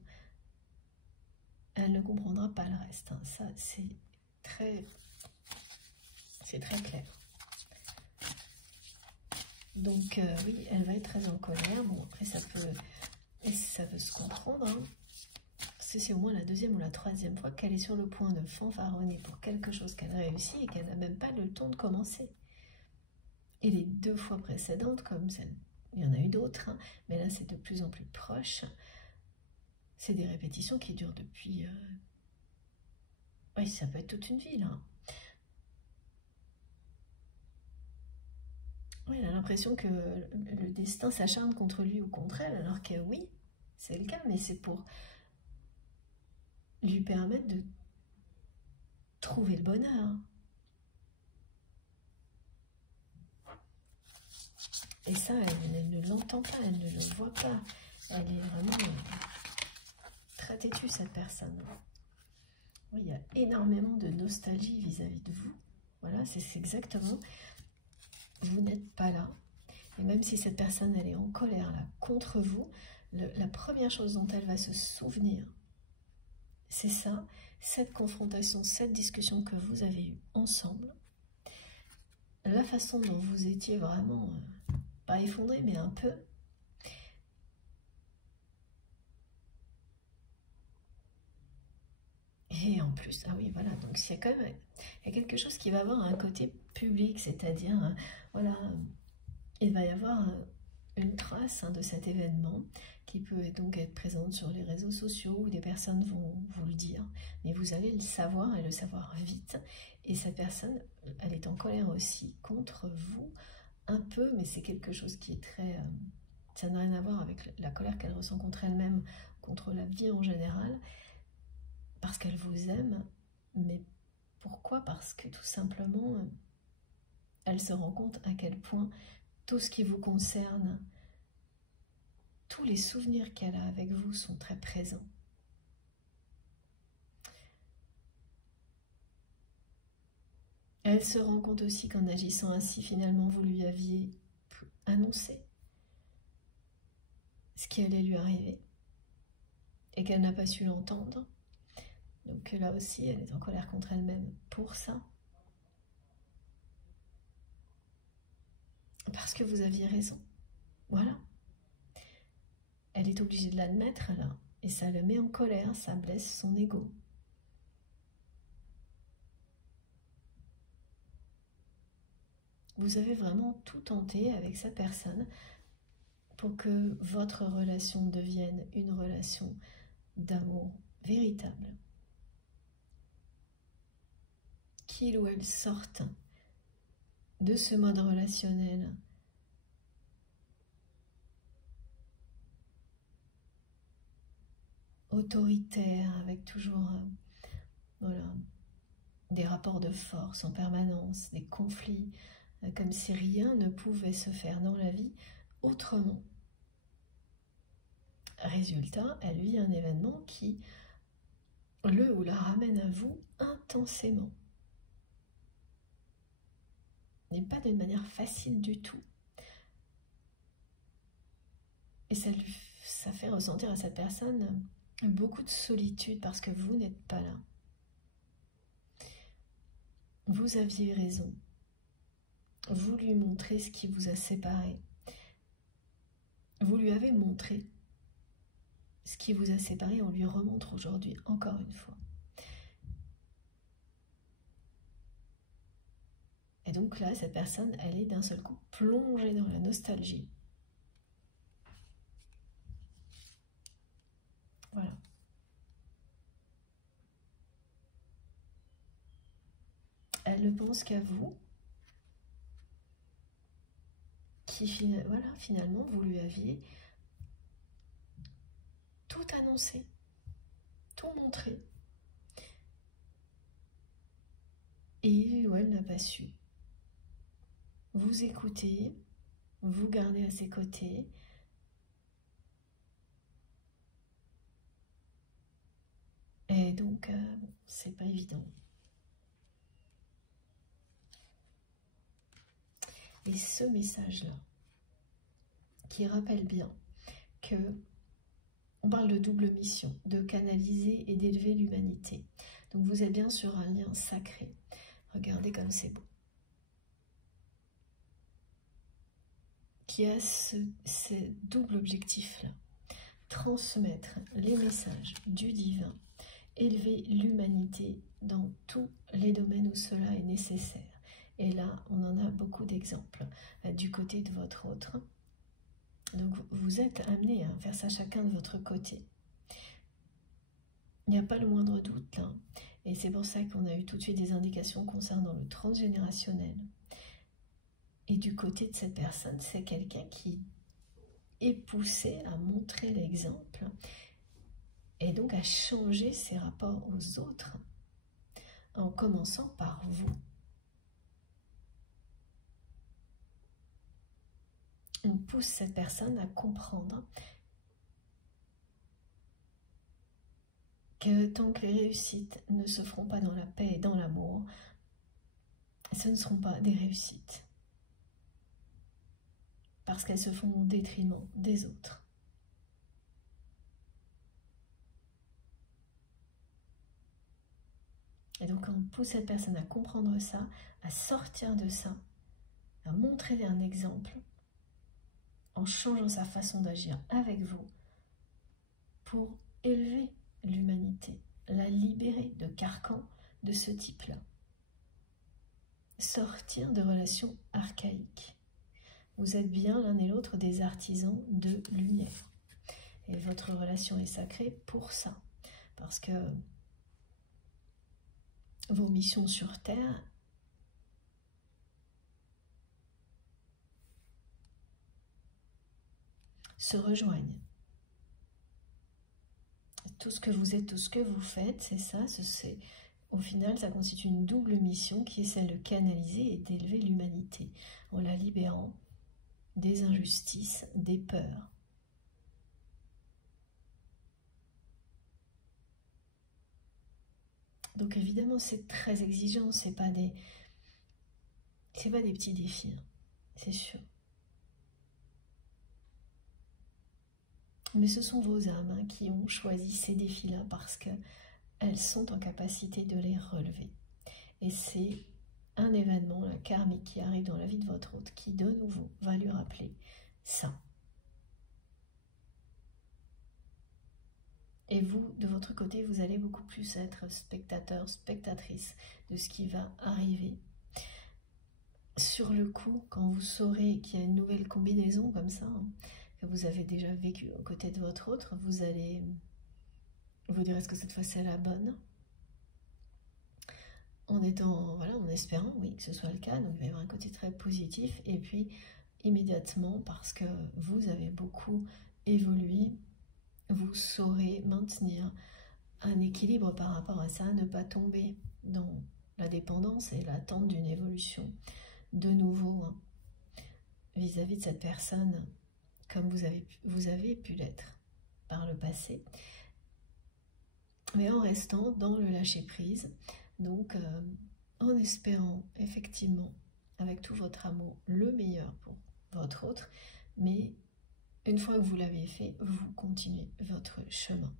elle ne comprendra pas le reste. Hein. Ça, c'est très clair. Donc oui, elle va être très en colère. Bon, après ça peut se comprendre. Hein. C'est au moins la deuxième ou la troisième fois qu'elle est sur le point de fanfaronner pour quelque chose qu'elle réussit et qu'elle n'a même pas le temps de commencer. Et les 2 fois précédentes, comme celle, il y en a eu d'autres, hein, mais là c'est de plus en plus proche. C'est des répétitions qui durent depuis... Oui, ça peut être toute une vie, là. Oui, elle a l'impression que le destin s'acharne contre lui ou contre elle, alors que oui, c'est le cas, mais c'est pour lui permettre de trouver le bonheur. Et ça, elle ne l'entend pas, elle ne le voit pas. Elle est vraiment très têtue, cette personne. Oui, il y a énormément de nostalgie vis-à-vis de vous. Voilà, c'est exactement... Vous n'êtes pas là. Et même si cette personne, elle est en colère là, contre vous, la première chose dont elle va se souvenir, c'est ça, cette confrontation, cette discussion que vous avez eue ensemble, la façon dont vous étiez vraiment, pas effondré, mais un peu. Et en plus, ah oui, voilà, donc il y a quand même il y a quelque chose qui va avoir un côté public, c'est-à-dire, voilà, il va y avoir une trace de cet événement qui peut donc être présente sur les réseaux sociaux où des personnes vont vous le dire, mais vous allez le savoir et le savoir vite. Et cette personne, elle est en colère aussi contre vous, un peu, mais c'est quelque chose qui est très... ça n'a rien à voir avec la colère qu'elle ressent contre elle-même, contre la vie en général, parce qu'elle vous aime. Mais pourquoi? Parce que tout simplement, elle se rend compte à quel point tout ce qui vous concerne, tous les souvenirs qu'elle a avec vous sont très présents. Elle se rend compte aussi qu'en agissant ainsi, finalement, vous lui aviez annoncé ce qui allait lui arriver et qu'elle n'a pas su l'entendre. Donc là aussi, elle est en colère contre elle-même pour ça. Parce que vous aviez raison. Voilà. Elle est obligée de l'admettre là. Et ça le met en colère, ça blesse son ego. Vous avez vraiment tout tenté avec cette personne pour que votre relation devienne une relation d'amour véritable. Qu'il ou elle sorte de ce mode relationnel autoritaire avec toujours voilà, des rapports de force en permanence, des conflits, comme si rien ne pouvait se faire dans la vie autrement. Résultat, elle vit un événement qui le ou la ramène à vous intensément. N'est pas d'une manière facile du tout. Et ça fait ressentir à cette personne beaucoup de solitude parce que vous n'êtes pas là. Vous aviez raison. Vous lui montrez ce qui vous a séparé. Vous lui avez montré ce qui vous a séparé, on lui remontre aujourd'hui encore une fois. Et donc là, cette personne, elle est d'un seul coup plongée dans la nostalgie. Voilà. Elle ne pense qu'à vous, qui voilà, finalement, vous lui aviez tout annoncé, tout montré. Et elle n'a pas su. Vous écoutez, vous gardez à ses côtés. Et donc, c'est pas évident. Et ce message-là, qui rappelle bien que on parle de double mission, de canaliser et d'élever l'humanité. Donc vous êtes bien sur un lien sacré. Regardez comme c'est beau. Qui a ce double objectif-là. Transmettre les messages du divin, élever l'humanité dans tous les domaines où cela est nécessaire. Et là, on en a beaucoup d'exemples du côté de votre autre. Donc vous êtes amenés à faire ça chacun de votre côté. Il n'y a pas le moindre doute là. Et c'est pour ça qu'on a eu tout de suite des indications concernant le transgénérationnel. Et du côté de cette personne, c'est quelqu'un qui est poussé à montrer l'exemple et donc à changer ses rapports aux autres en commençant par vous. On pousse cette personne à comprendre que tant que les réussites ne se feront pas dans la paix et dans l'amour, ce ne seront pas des réussites. Parce qu'elles se font au détriment des autres. Et donc on pousse cette personne à comprendre ça, à sortir de ça, à montrer un exemple, en changeant sa façon d'agir avec vous, pour élever l'humanité, la libérer de carcans de ce type-là. Sortir de relations archaïques. Vous êtes bien l'un et l'autre des artisans de lumière. Et votre relation est sacrée pour ça. Parce que vos missions sur Terre se rejoignent. Tout ce que vous êtes, tout ce que vous faites, c'est ça. Au final, ça constitue une double mission qui est celle de canaliser et d'élever l'humanité en la libérant des injustices, des peurs. Donc évidemment, c'est très exigeant, c'est pas des petits défis, hein, c'est sûr. Mais ce sont vos âmes hein, qui ont choisi ces défis-là parce qu'elles sont en capacité de les relever. Et c'est un événement là, karmique qui arrive dans la vie de votre hôte qui de nouveau va lui rappeler ça. Et vous, de votre côté, vous allez beaucoup plus être spectateur, spectatrice de ce qui va arriver. Sur le coup, quand vous saurez qu'il y a une nouvelle combinaison comme ça, hein, que vous avez déjà vécu aux côtés de votre autre, vous allez vous dire est-ce que cette fois c'est la bonne, en étant, voilà, en espérant, oui, que ce soit le cas. Donc il va y avoir un côté très positif, et puis immédiatement, parce que vous avez beaucoup évolué, vous saurez maintenir un équilibre par rapport à ça, ne pas tomber dans la dépendance et l'attente d'une évolution de nouveau hein, vis-à-vis de cette personne comme vous avez pu l'être par le passé, mais en restant dans le lâcher-prise, donc en espérant effectivement avec tout votre amour le meilleur pour votre autre, mais une fois que vous l'avez fait, vous continuez votre chemin.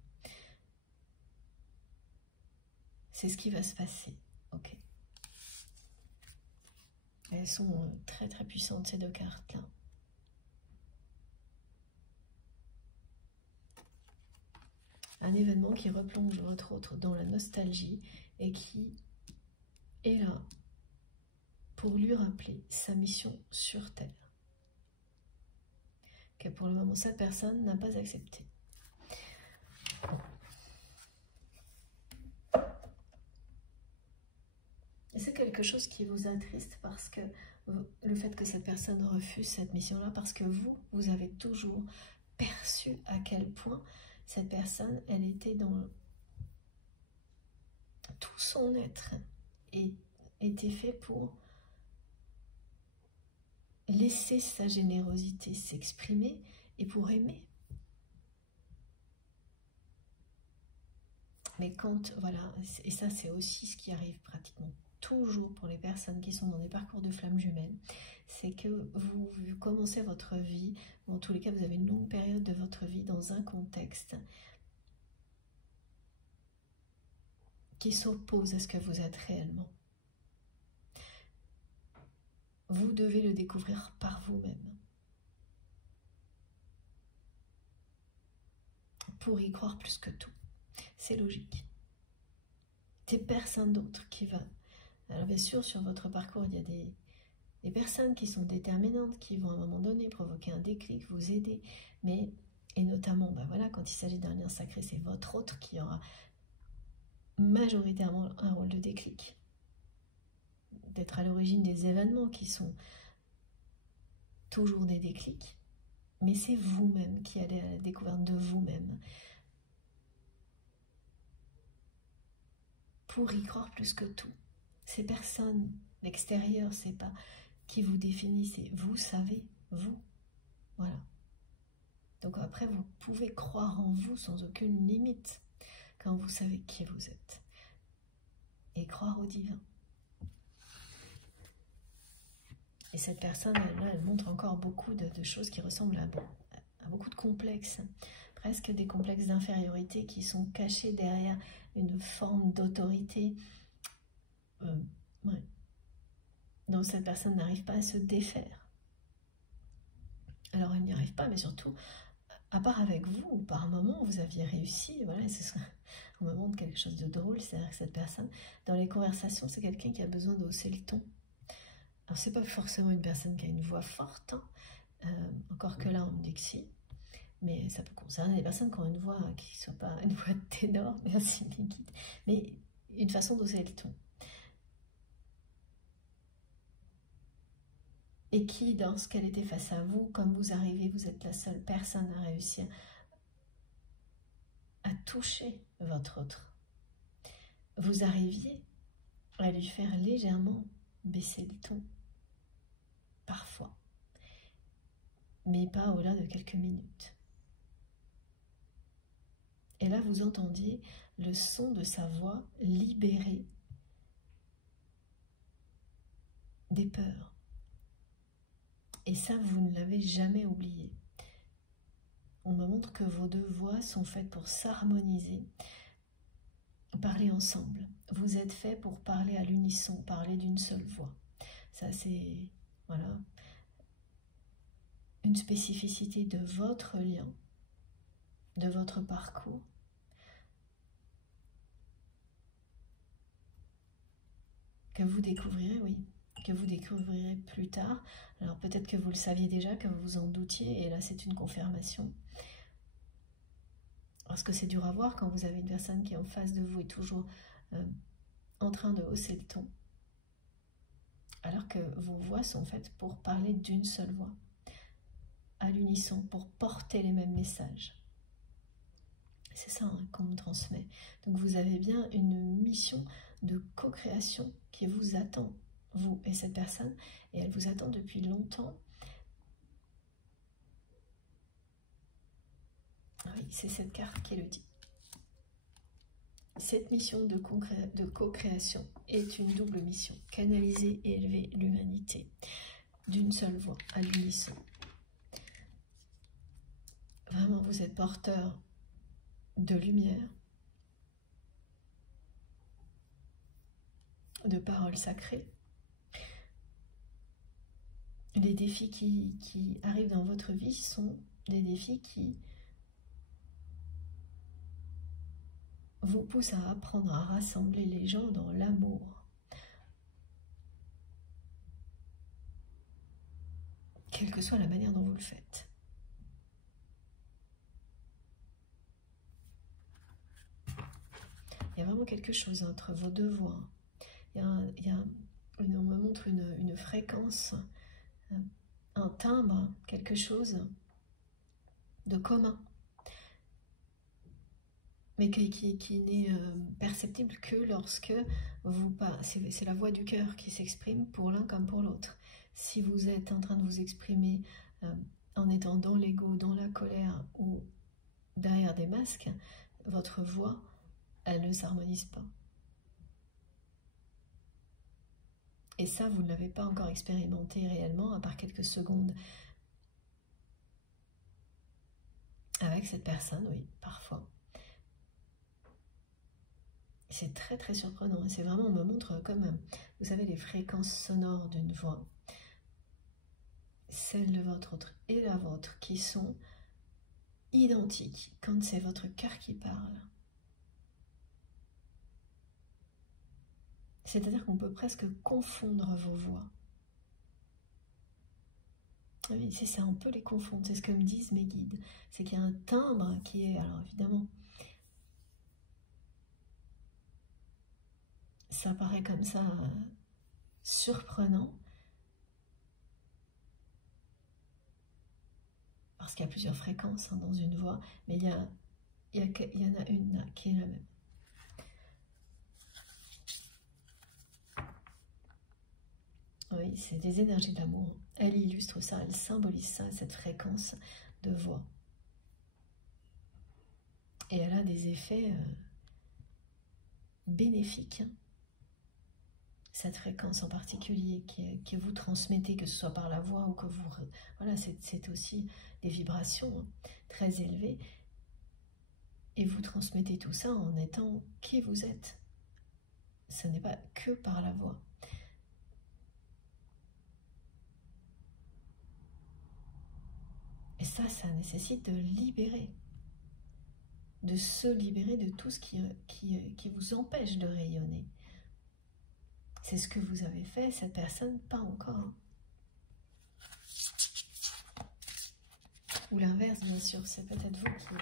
C'est ce qui va se passer, ok. Elles sont très très puissantes ces deux cartes-là. Un événement qui replonge votre autre dans la nostalgie et qui est là pour lui rappeler sa mission sur Terre, que pour le moment cette personne n'a pas accepté. Et c'est quelque chose qui vous attriste parce que le fait que cette personne refuse cette mission-là, parce que vous avez toujours perçu à quel point cette personne, elle était dans tout son être et était fait pour laisser sa générosité s'exprimer et pour aimer. Mais quand, voilà, et ça c'est aussi ce qui arrive pratiquement toujours pour les personnes qui sont dans des parcours de flammes jumelles, c'est que vous commencez votre vie, ou en tous les cas vous avez une longue période de votre vie dans un contexte qui s'oppose à ce que vous êtes réellement. Vous devez le découvrir par vous-même. Pour y croire plus que tout. C'est logique. C'est personne d'autre qui va. Alors bien sûr, sur votre parcours, il y a des personnes qui sont déterminantes, qui vont à un moment donné provoquer un déclic, vous aider. Mais, et notamment, ben voilà, quand il s'agit d'un lien sacré, c'est votre autre qui aura majoritairement un rôle de déclic. D'être à l'origine des événements qui sont toujours des déclics. Mais c'est vous-même qui allez à la découverte de vous-même. Pour y croire plus que tout. Ces personnes, l'extérieur, c'est pas qui vous définit, c'est vous savez, vous. Voilà. Donc après, vous pouvez croire en vous sans aucune limite quand vous savez qui vous êtes. Et croire au divin. Et cette personne, elle montre encore beaucoup de choses qui ressemblent à beaucoup de complexes. Presque des complexes d'infériorité qui sont cachés derrière une forme d'autorité. Ouais. Donc cette personne n'arrive pas à se défaire. Alors elle n'y arrive pas, mais surtout, à part avec vous, par moment, vous aviez réussi, voilà, on me montre quelque chose de drôle, c'est-à-dire que cette personne, dans les conversations, c'est quelqu'un qui a besoin de hausser le ton. Alors c'est pas forcément une personne qui a une voix forte, hein, encore que là on me dit que si, mais ça peut concerner des personnes qui ont une voix qui ne soit pas une voix de ténor, merci les guides, mais une façon d'hausser le ton. Et qui, lorsqu'elle était face à vous, comme vous arrivez, vous êtes la seule personne à réussir à toucher votre autre. Vous arriviez à lui faire légèrement baisser le ton, parfois, mais pas au-delà de quelques minutes. Et là, vous entendiez le son de sa voix libérée des peurs. Et ça, vous ne l'avez jamais oublié. On me montre que vos deux voix sont faites pour s'harmoniser parler ensemble. Vous êtes fait pour parler à l'unisson, parler d'une seule voix. Ça, c'est, voilà, une spécificité de votre lien, de votre parcours. Que vous découvrirez, oui, que vous découvrirez plus tard. Alors peut-être que vous le saviez déjà, que vous vous en doutiez, et là c'est une confirmation. Parce que c'est dur à voir quand vous avez une personne qui est en face de vous et toujours en train de hausser le ton, alors que vos voix sont faites pour parler d'une seule voix, à l'unisson, pour porter les mêmes messages. C'est ça hein, qu'on me transmet. Donc vous avez bien une mission de co-création qui vous attend, vous et cette personne, et elle vous attend depuis longtemps. Oui, c'est cette carte qui le dit. Cette mission de co-création est une double mission, canaliser et élever l'humanité d'une seule voix, à l'unisson. Vraiment, vous êtes porteur de lumière, de paroles sacrées. Les défis qui arrivent dans votre vie sont des défis qui vous poussent à apprendre à rassembler les gens dans l'amour. Quelle que soit la manière dont vous le faites. Il y a vraiment quelque chose entre vos deux voix. On me montre une fréquence, un timbre, quelque chose de commun, mais qui n'est perceptible que lorsque c'est la voix du cœur qui s'exprime pour l'un comme pour l'autre. Si vous êtes en train de vous exprimer en étant dans l'ego, dans la colère ou derrière des masques, votre voix, elle ne s'harmonise pas. Et ça, vous ne l'avez pas encore expérimenté réellement, à part quelques secondes avec cette personne, oui, parfois. C'est très très surprenant. C'est vraiment, on me montre comme, vous savez, les fréquences sonores d'une voix, celle de votre autre et la vôtre, qui sont identiques quand c'est votre cœur qui parle. C'est-à-dire qu'on peut presque confondre vos voix. Oui, c'est ça, on peut les confondre. C'est ce que me disent mes guides. C'est qu'il y a un timbre qui est, alors évidemment, ça paraît comme ça surprenant, parce qu'il y a plusieurs fréquences hein, dans une voix, mais il y en a une là, qui est la même. Oui, c'est des énergies d'amour. Elle illustre ça, elle symbolise ça, cette fréquence de voix. Et elle a des effets bénéfiques. Cette fréquence en particulier que vous transmettez, que ce soit par la voix ou que vous... Voilà, c'est aussi des vibrations hein, très élevées. Et vous transmettez tout ça en étant qui vous êtes. Ce n'est pas que par la voix. Et ça nécessite de libérer. De se libérer de tout ce qui vous empêche de rayonner. C'est ce que vous avez fait, cette personne, pas encore. Ou l'inverse, bien sûr, c'est peut-être vous qui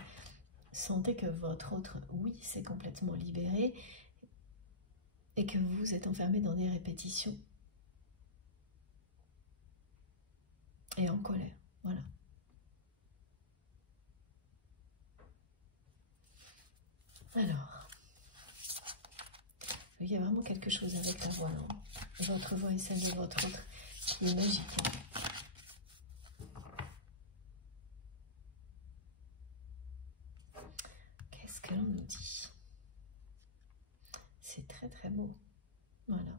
sentez que votre autre, oui, s'est complètement libéré et que vous êtes enfermé dans des répétitions. Et en colère, voilà. Alors, il y a vraiment quelque chose avec la voix, non? Votre voix et celle de votre autre qui est magique. Qu'est-ce que l'on nous dit? C'est très très beau. Voilà.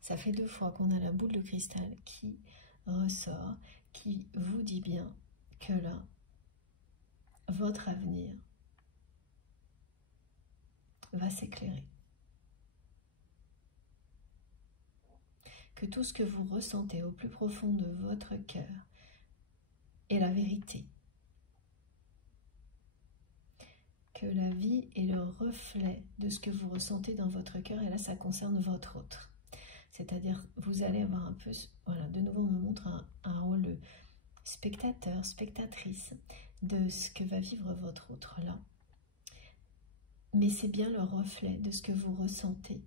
Ça fait 2 fois qu'on a la boule de cristal qui ressort, qui vous dit bien que là, votre avenir va s'éclairer. Que tout ce que vous ressentez au plus profond de votre cœur est la vérité. Que la vie est le reflet de ce que vous ressentez dans votre cœur, et là ça concerne votre autre. C'est-à-dire, vous allez avoir un peu, voilà, de nouveau on me montre un rôle spectateur, spectatrice de ce que va vivre votre autre là. Mais c'est bien le reflet de ce que vous ressentez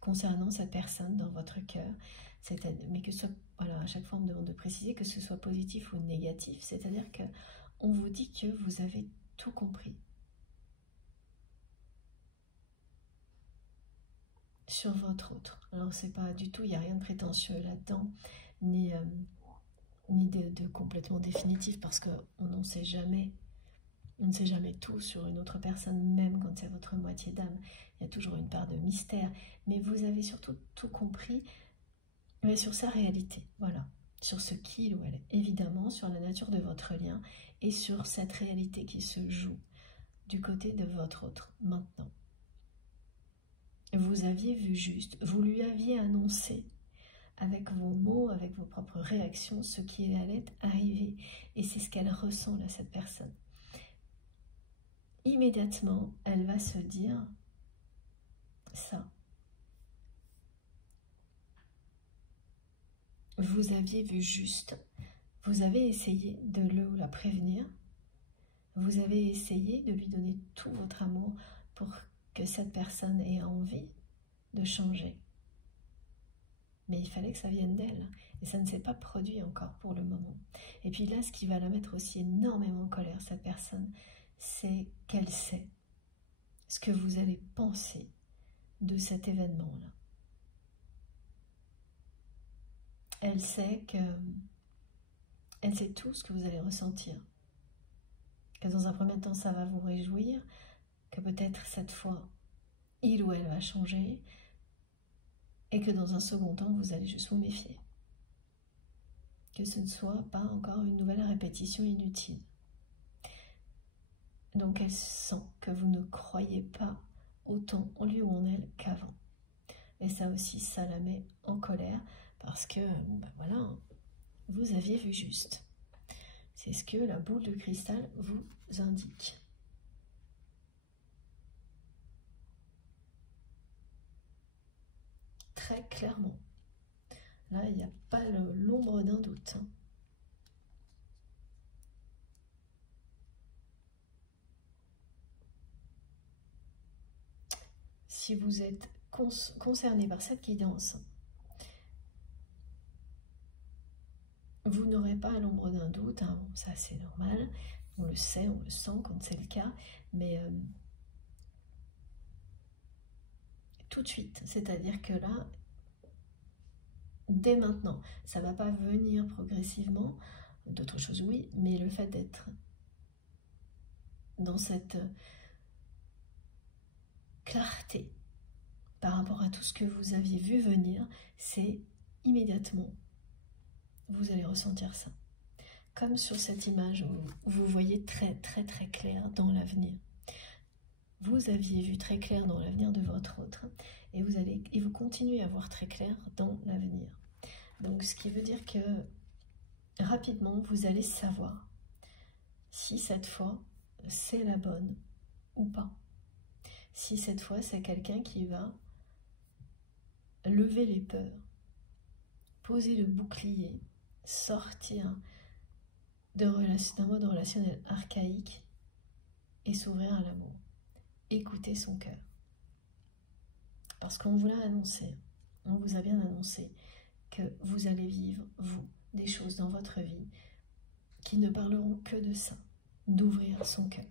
concernant cette personne dans votre cœur. Mais que ce soit, voilà, à chaque fois on me demande de préciser que ce soit positif ou négatif, c'est-à-dire qu'on vous dit que vous avez tout compris sur votre autre. Alors c'est pas du tout, il n'y a rien de prétentieux là-dedans, ni de complètement définitif, parce qu'on n'en sait jamais. On ne sait jamais tout sur une autre personne, même quand c'est votre moitié d'âme. Il y a toujours une part de mystère, mais vous avez surtout tout compris, mais sur sa réalité, voilà, sur ce qu'il ou elle est, évidemment, sur la nature de votre lien et sur cette réalité qui se joue du côté de votre autre maintenant. Vous aviez vu juste, vous lui aviez annoncé avec vos mots, avec vos propres réactions, ce qui allait arriver, et c'est ce qu'elle ressent là, cette personne. Immédiatement, elle va se dire ça. Vous aviez vu juste, vous avez essayé de le ou la prévenir, vous avez essayé de lui donner tout votre amour pour que cette personne ait envie de changer. Mais il fallait que ça vienne d'elle, et ça ne s'est pas produit encore pour le moment. Et puis là, ce qui va la mettre aussi énormément en colère, cette personne, c'est qu'elle sait ce que vous allez penser de cet événement-là. Elle sait tout ce que vous allez ressentir. Que dans un premier temps, ça va vous réjouir, que peut-être cette fois, il ou elle va changer, et que dans un second temps, vous allez juste vous méfier. Que ce ne soit pas encore une nouvelle répétition inutile. Donc elle sent que vous ne croyez pas autant en lui ou en elle qu'avant. Et ça aussi, ça la met en colère parce que, ben voilà, vous aviez vu juste. C'est ce que la boule de cristal vous indique. Très clairement. Là, il n'y a pas l'ombre d'un doute. Si vous êtes concerné par cette guidance, vous n'aurez pas l'ombre d'un doute, hein. Bon, ça c'est normal, on le sait, on le sent quand c'est le cas, mais tout de suite, c'est-à-dire que là, dès maintenant, ça ne va pas venir progressivement, d'autres choses oui, mais le fait d'être dans cette clarté par rapport à tout ce que vous aviez vu venir, c'est immédiatement, vous allez ressentir ça. Comme sur cette image où vous voyez très très très clair dans l'avenir. Vous aviez vu très clair dans l'avenir de votre autre et vous continuez à voir très clair dans l'avenir. Donc ce qui veut dire que rapidement vous allez savoir si cette fois c'est la bonne ou pas. Si cette fois c'est quelqu'un qui va lever les peurs, poser le bouclier, sortir d'un mode relationnel archaïque et s'ouvrir à l'amour. Écouter son cœur. Parce qu'on vous l'a annoncé, on vous a bien annoncé que vous allez vivre, vous, des choses dans votre vie qui ne parleront que de ça, d'ouvrir son cœur.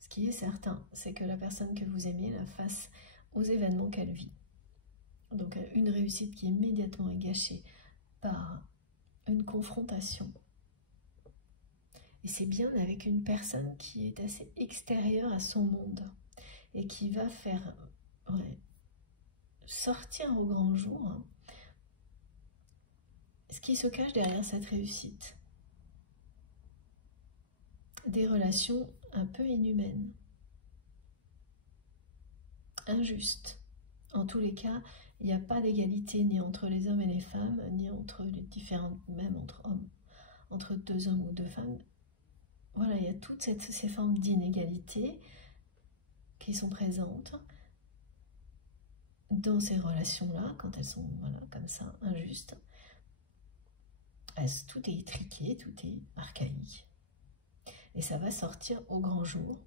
Ce qui est certain, c'est que la personne que vous aimez la fasse aux événements qu'elle vit. Donc une réussite qui immédiatement est gâchée par une confrontation. Et c'est bien avec une personne qui est assez extérieure à son monde et qui va faire sortir au grand jour ce qui se cache derrière cette réussite. des relations un peu inhumaines, injustes. En tous les cas, il n'y a pas d'égalité ni entre les hommes et les femmes, ni entre les différents, même entre hommes, entre deux hommes ou deux femmes. Voilà, il y a toutes ces formes d'inégalité qui sont présentes dans ces relations-là, quand elles sont voilà, comme ça, injustes. Tout est étriqué, tout est archaïque. Et ça va sortir au grand jour.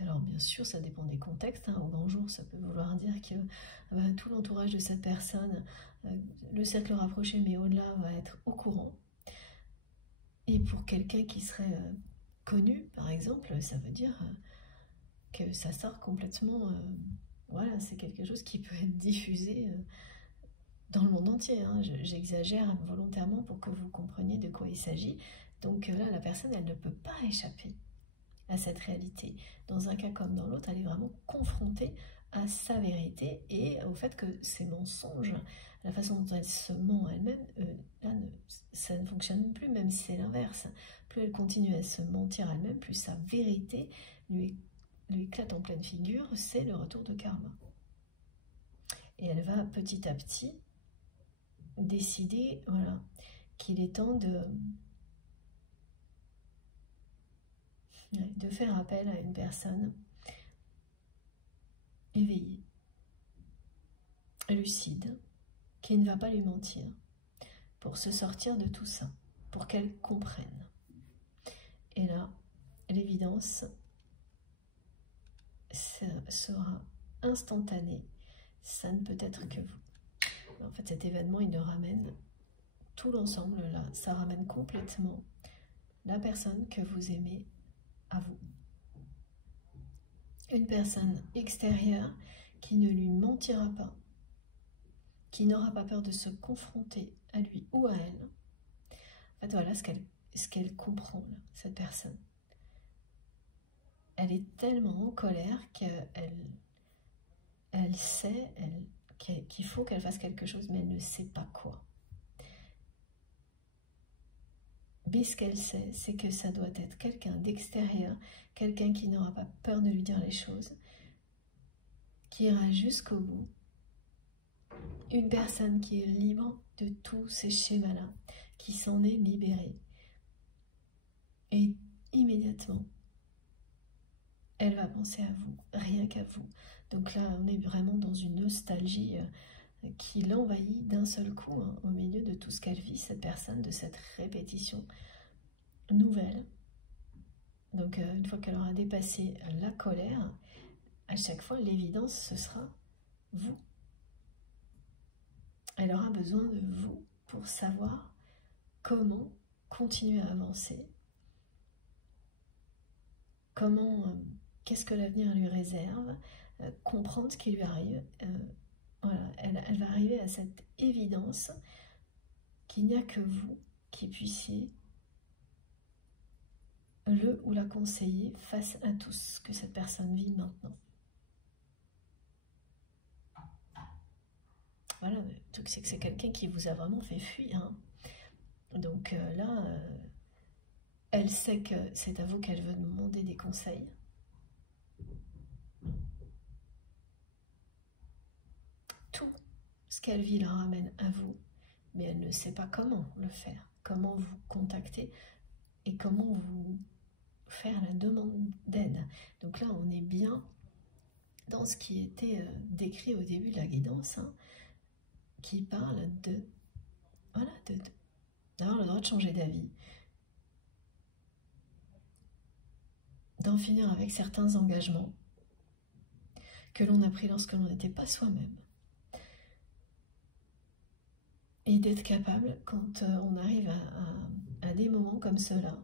Alors bien sûr, ça dépend des contextes. Hein. Au grand jour, ça peut vouloir dire que tout l'entourage de cette personne, le cercle rapproché, mais au-delà, va être au courant. Et pour quelqu'un qui serait connu, par exemple, ça veut dire que ça sort complètement... voilà, c'est quelque chose qui peut être diffusé dans le monde entier. Hein. J'exagère volontairement pour que vous compreniez de quoi il s'agit. Donc là, la personne, elle ne peut pas échapper à cette réalité. Dans un cas comme dans l'autre, elle est vraiment confrontée à sa vérité et au fait que ces mensonges, la façon dont elle se ment elle-même, là, ça ne fonctionne plus, même si c'est l'inverse. Plus elle continue à se mentir elle-même, plus sa vérité lui éclate en pleine figure, c'est le retour de karma. Et elle va petit à petit décider, voilà, qu'il est temps de faire appel à une personne éveillée, lucide, qui ne va pas lui mentir, pour se sortir de tout ça, pour qu'elle comprenne. Et là, l'évidence sera instantanée, ça ne peut être que vous. En fait, cet événement, il le ramène tout l'ensemble là, ça ramène complètement la personne que vous aimez à vous. Une personne extérieure qui ne lui mentira pas, qui n'aura pas peur de se confronter à lui ou à elle. En fait, voilà ce qu'elle comprend, là, cette personne. Elle est tellement en colère qu'elle sait qu'il faut qu'elle fasse quelque chose, mais elle ne sait pas quoi. Mais ce qu'elle sait, c'est que ça doit être quelqu'un d'extérieur, quelqu'un qui n'aura pas peur de lui dire les choses, qui ira jusqu'au bout. Une personne qui est libre de tous ces schémas-là, qui s'en est libérée. Et immédiatement, elle va penser à vous, rien qu'à vous. Donc là, on est vraiment dans une nostalgie qui l'envahit d'un seul coup, hein, au milieu de tout ce qu'elle vit, cette personne, de cette répétition nouvelle. Donc une fois qu'elle aura dépassé la colère, à chaque fois, l'évidence, ce sera vous. Elle aura besoin de vous pour savoir comment continuer à avancer, qu'est-ce que l'avenir lui réserve, comprendre ce qui lui arrive. Voilà, elle va arriver à cette évidence qu'il n'y a que vous qui puissiez le ou la conseiller face à tout ce que cette personne vit maintenant. Voilà, le truc c'est que c'est quelqu'un qui vous a vraiment fait fuir. Hein. Donc là, elle sait que c'est à vous qu'elle veut demander des conseils. Tout ce qu'elle vit la ramène à vous, mais elle ne sait pas comment le faire, comment vous contacter et comment vous faire la demande d'aide. Donc là, on est bien dans ce qui était décrit au début de la guidance, hein, qui parle voilà, d'avoir le droit de changer d'avis, d'en finir avec certains engagements que l'on a pris lorsque l'on n'était pas soi-même. Et d'être capable, quand on arrive à des moments comme cela,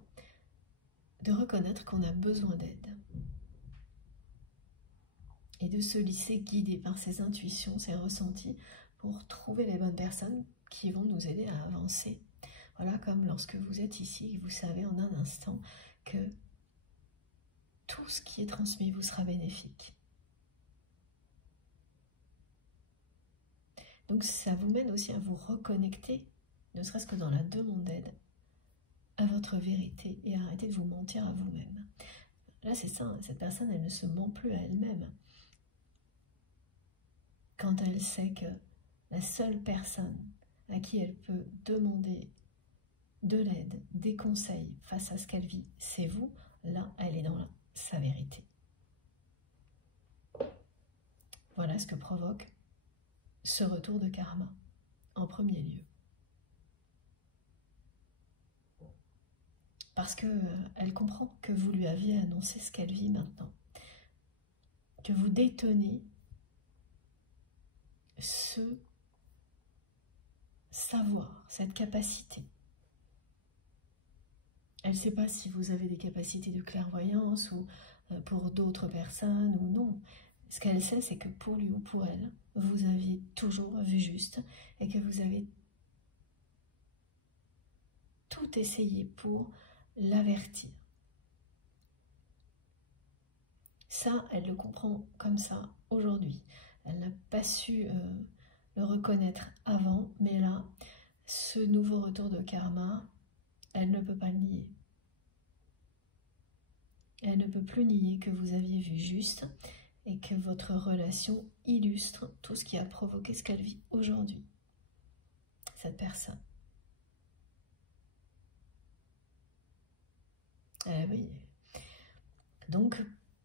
de reconnaître qu'on a besoin d'aide. Et de se laisser guider par ses intuitions, ses ressentis, pour trouver les bonnes personnes qui vont nous aider à avancer. Voilà, comme lorsque vous êtes ici, vous savez en un instant que tout ce qui est transmis vous sera bénéfique. Donc ça vous mène aussi à vous reconnecter, ne serait-ce que dans la demande d'aide, à votre vérité et arrêtez de vous mentir à vous-même. Là, c'est ça, cette personne, elle ne se ment plus à elle-même. Quand elle sait que la seule personne à qui elle peut demander de l'aide, des conseils face à ce qu'elle vit, c'est vous, là, elle est dans sa vérité. Voilà ce que provoque ce retour de karma, en premier lieu. Parce qu'elle comprend que vous lui aviez annoncé ce qu'elle vit maintenant. Que vous détenez ce savoir, cette capacité. Elle ne sait pas si vous avez des capacités de clairvoyance ou pour d'autres personnes ou non. Ce qu'elle sait, c'est que pour lui ou pour elle, vous aviez toujours vu juste et que vous avez tout essayé pour l'avertir. Ça, elle le comprend comme ça aujourd'hui. Elle n'a pas su le reconnaître avant, mais là, ce nouveau retour de karma, elle ne peut pas le nier. Elle ne peut plus nier que vous aviez vu juste et que votre relation illustre tout ce qui a provoqué ce qu'elle vit aujourd'hui, cette personne. Eh oui. Donc,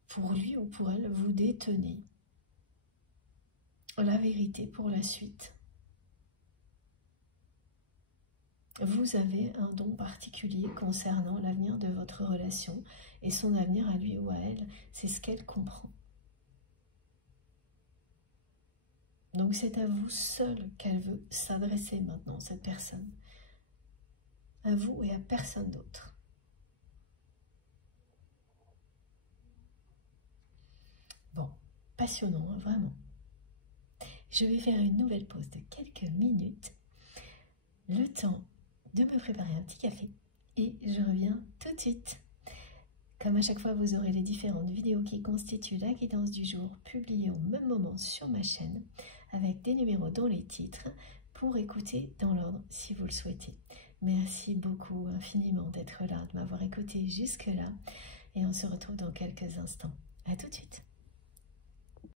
pour lui ou pour elle, vous détenez la vérité pour la suite. Vous avez un don particulier concernant l'avenir de votre relation et son avenir à lui ou à elle, c'est ce qu'elle comprend. Donc c'est à vous seul qu'elle veut s'adresser maintenant, cette personne. À vous et à personne d'autre. Bon, passionnant, hein, vraiment. Je vais faire une nouvelle pause de quelques minutes, le temps de me préparer un petit café et je reviens tout de suite. Comme à chaque fois, vous aurez les différentes vidéos qui constituent la guidance du jour publiées au même moment sur ma chaîne avec des numéros dans les titres pour écouter dans l'ordre si vous le souhaitez. Merci beaucoup infiniment d'être là, de m'avoir écouté jusque-là et on se retrouve dans quelques instants. À tout de suite.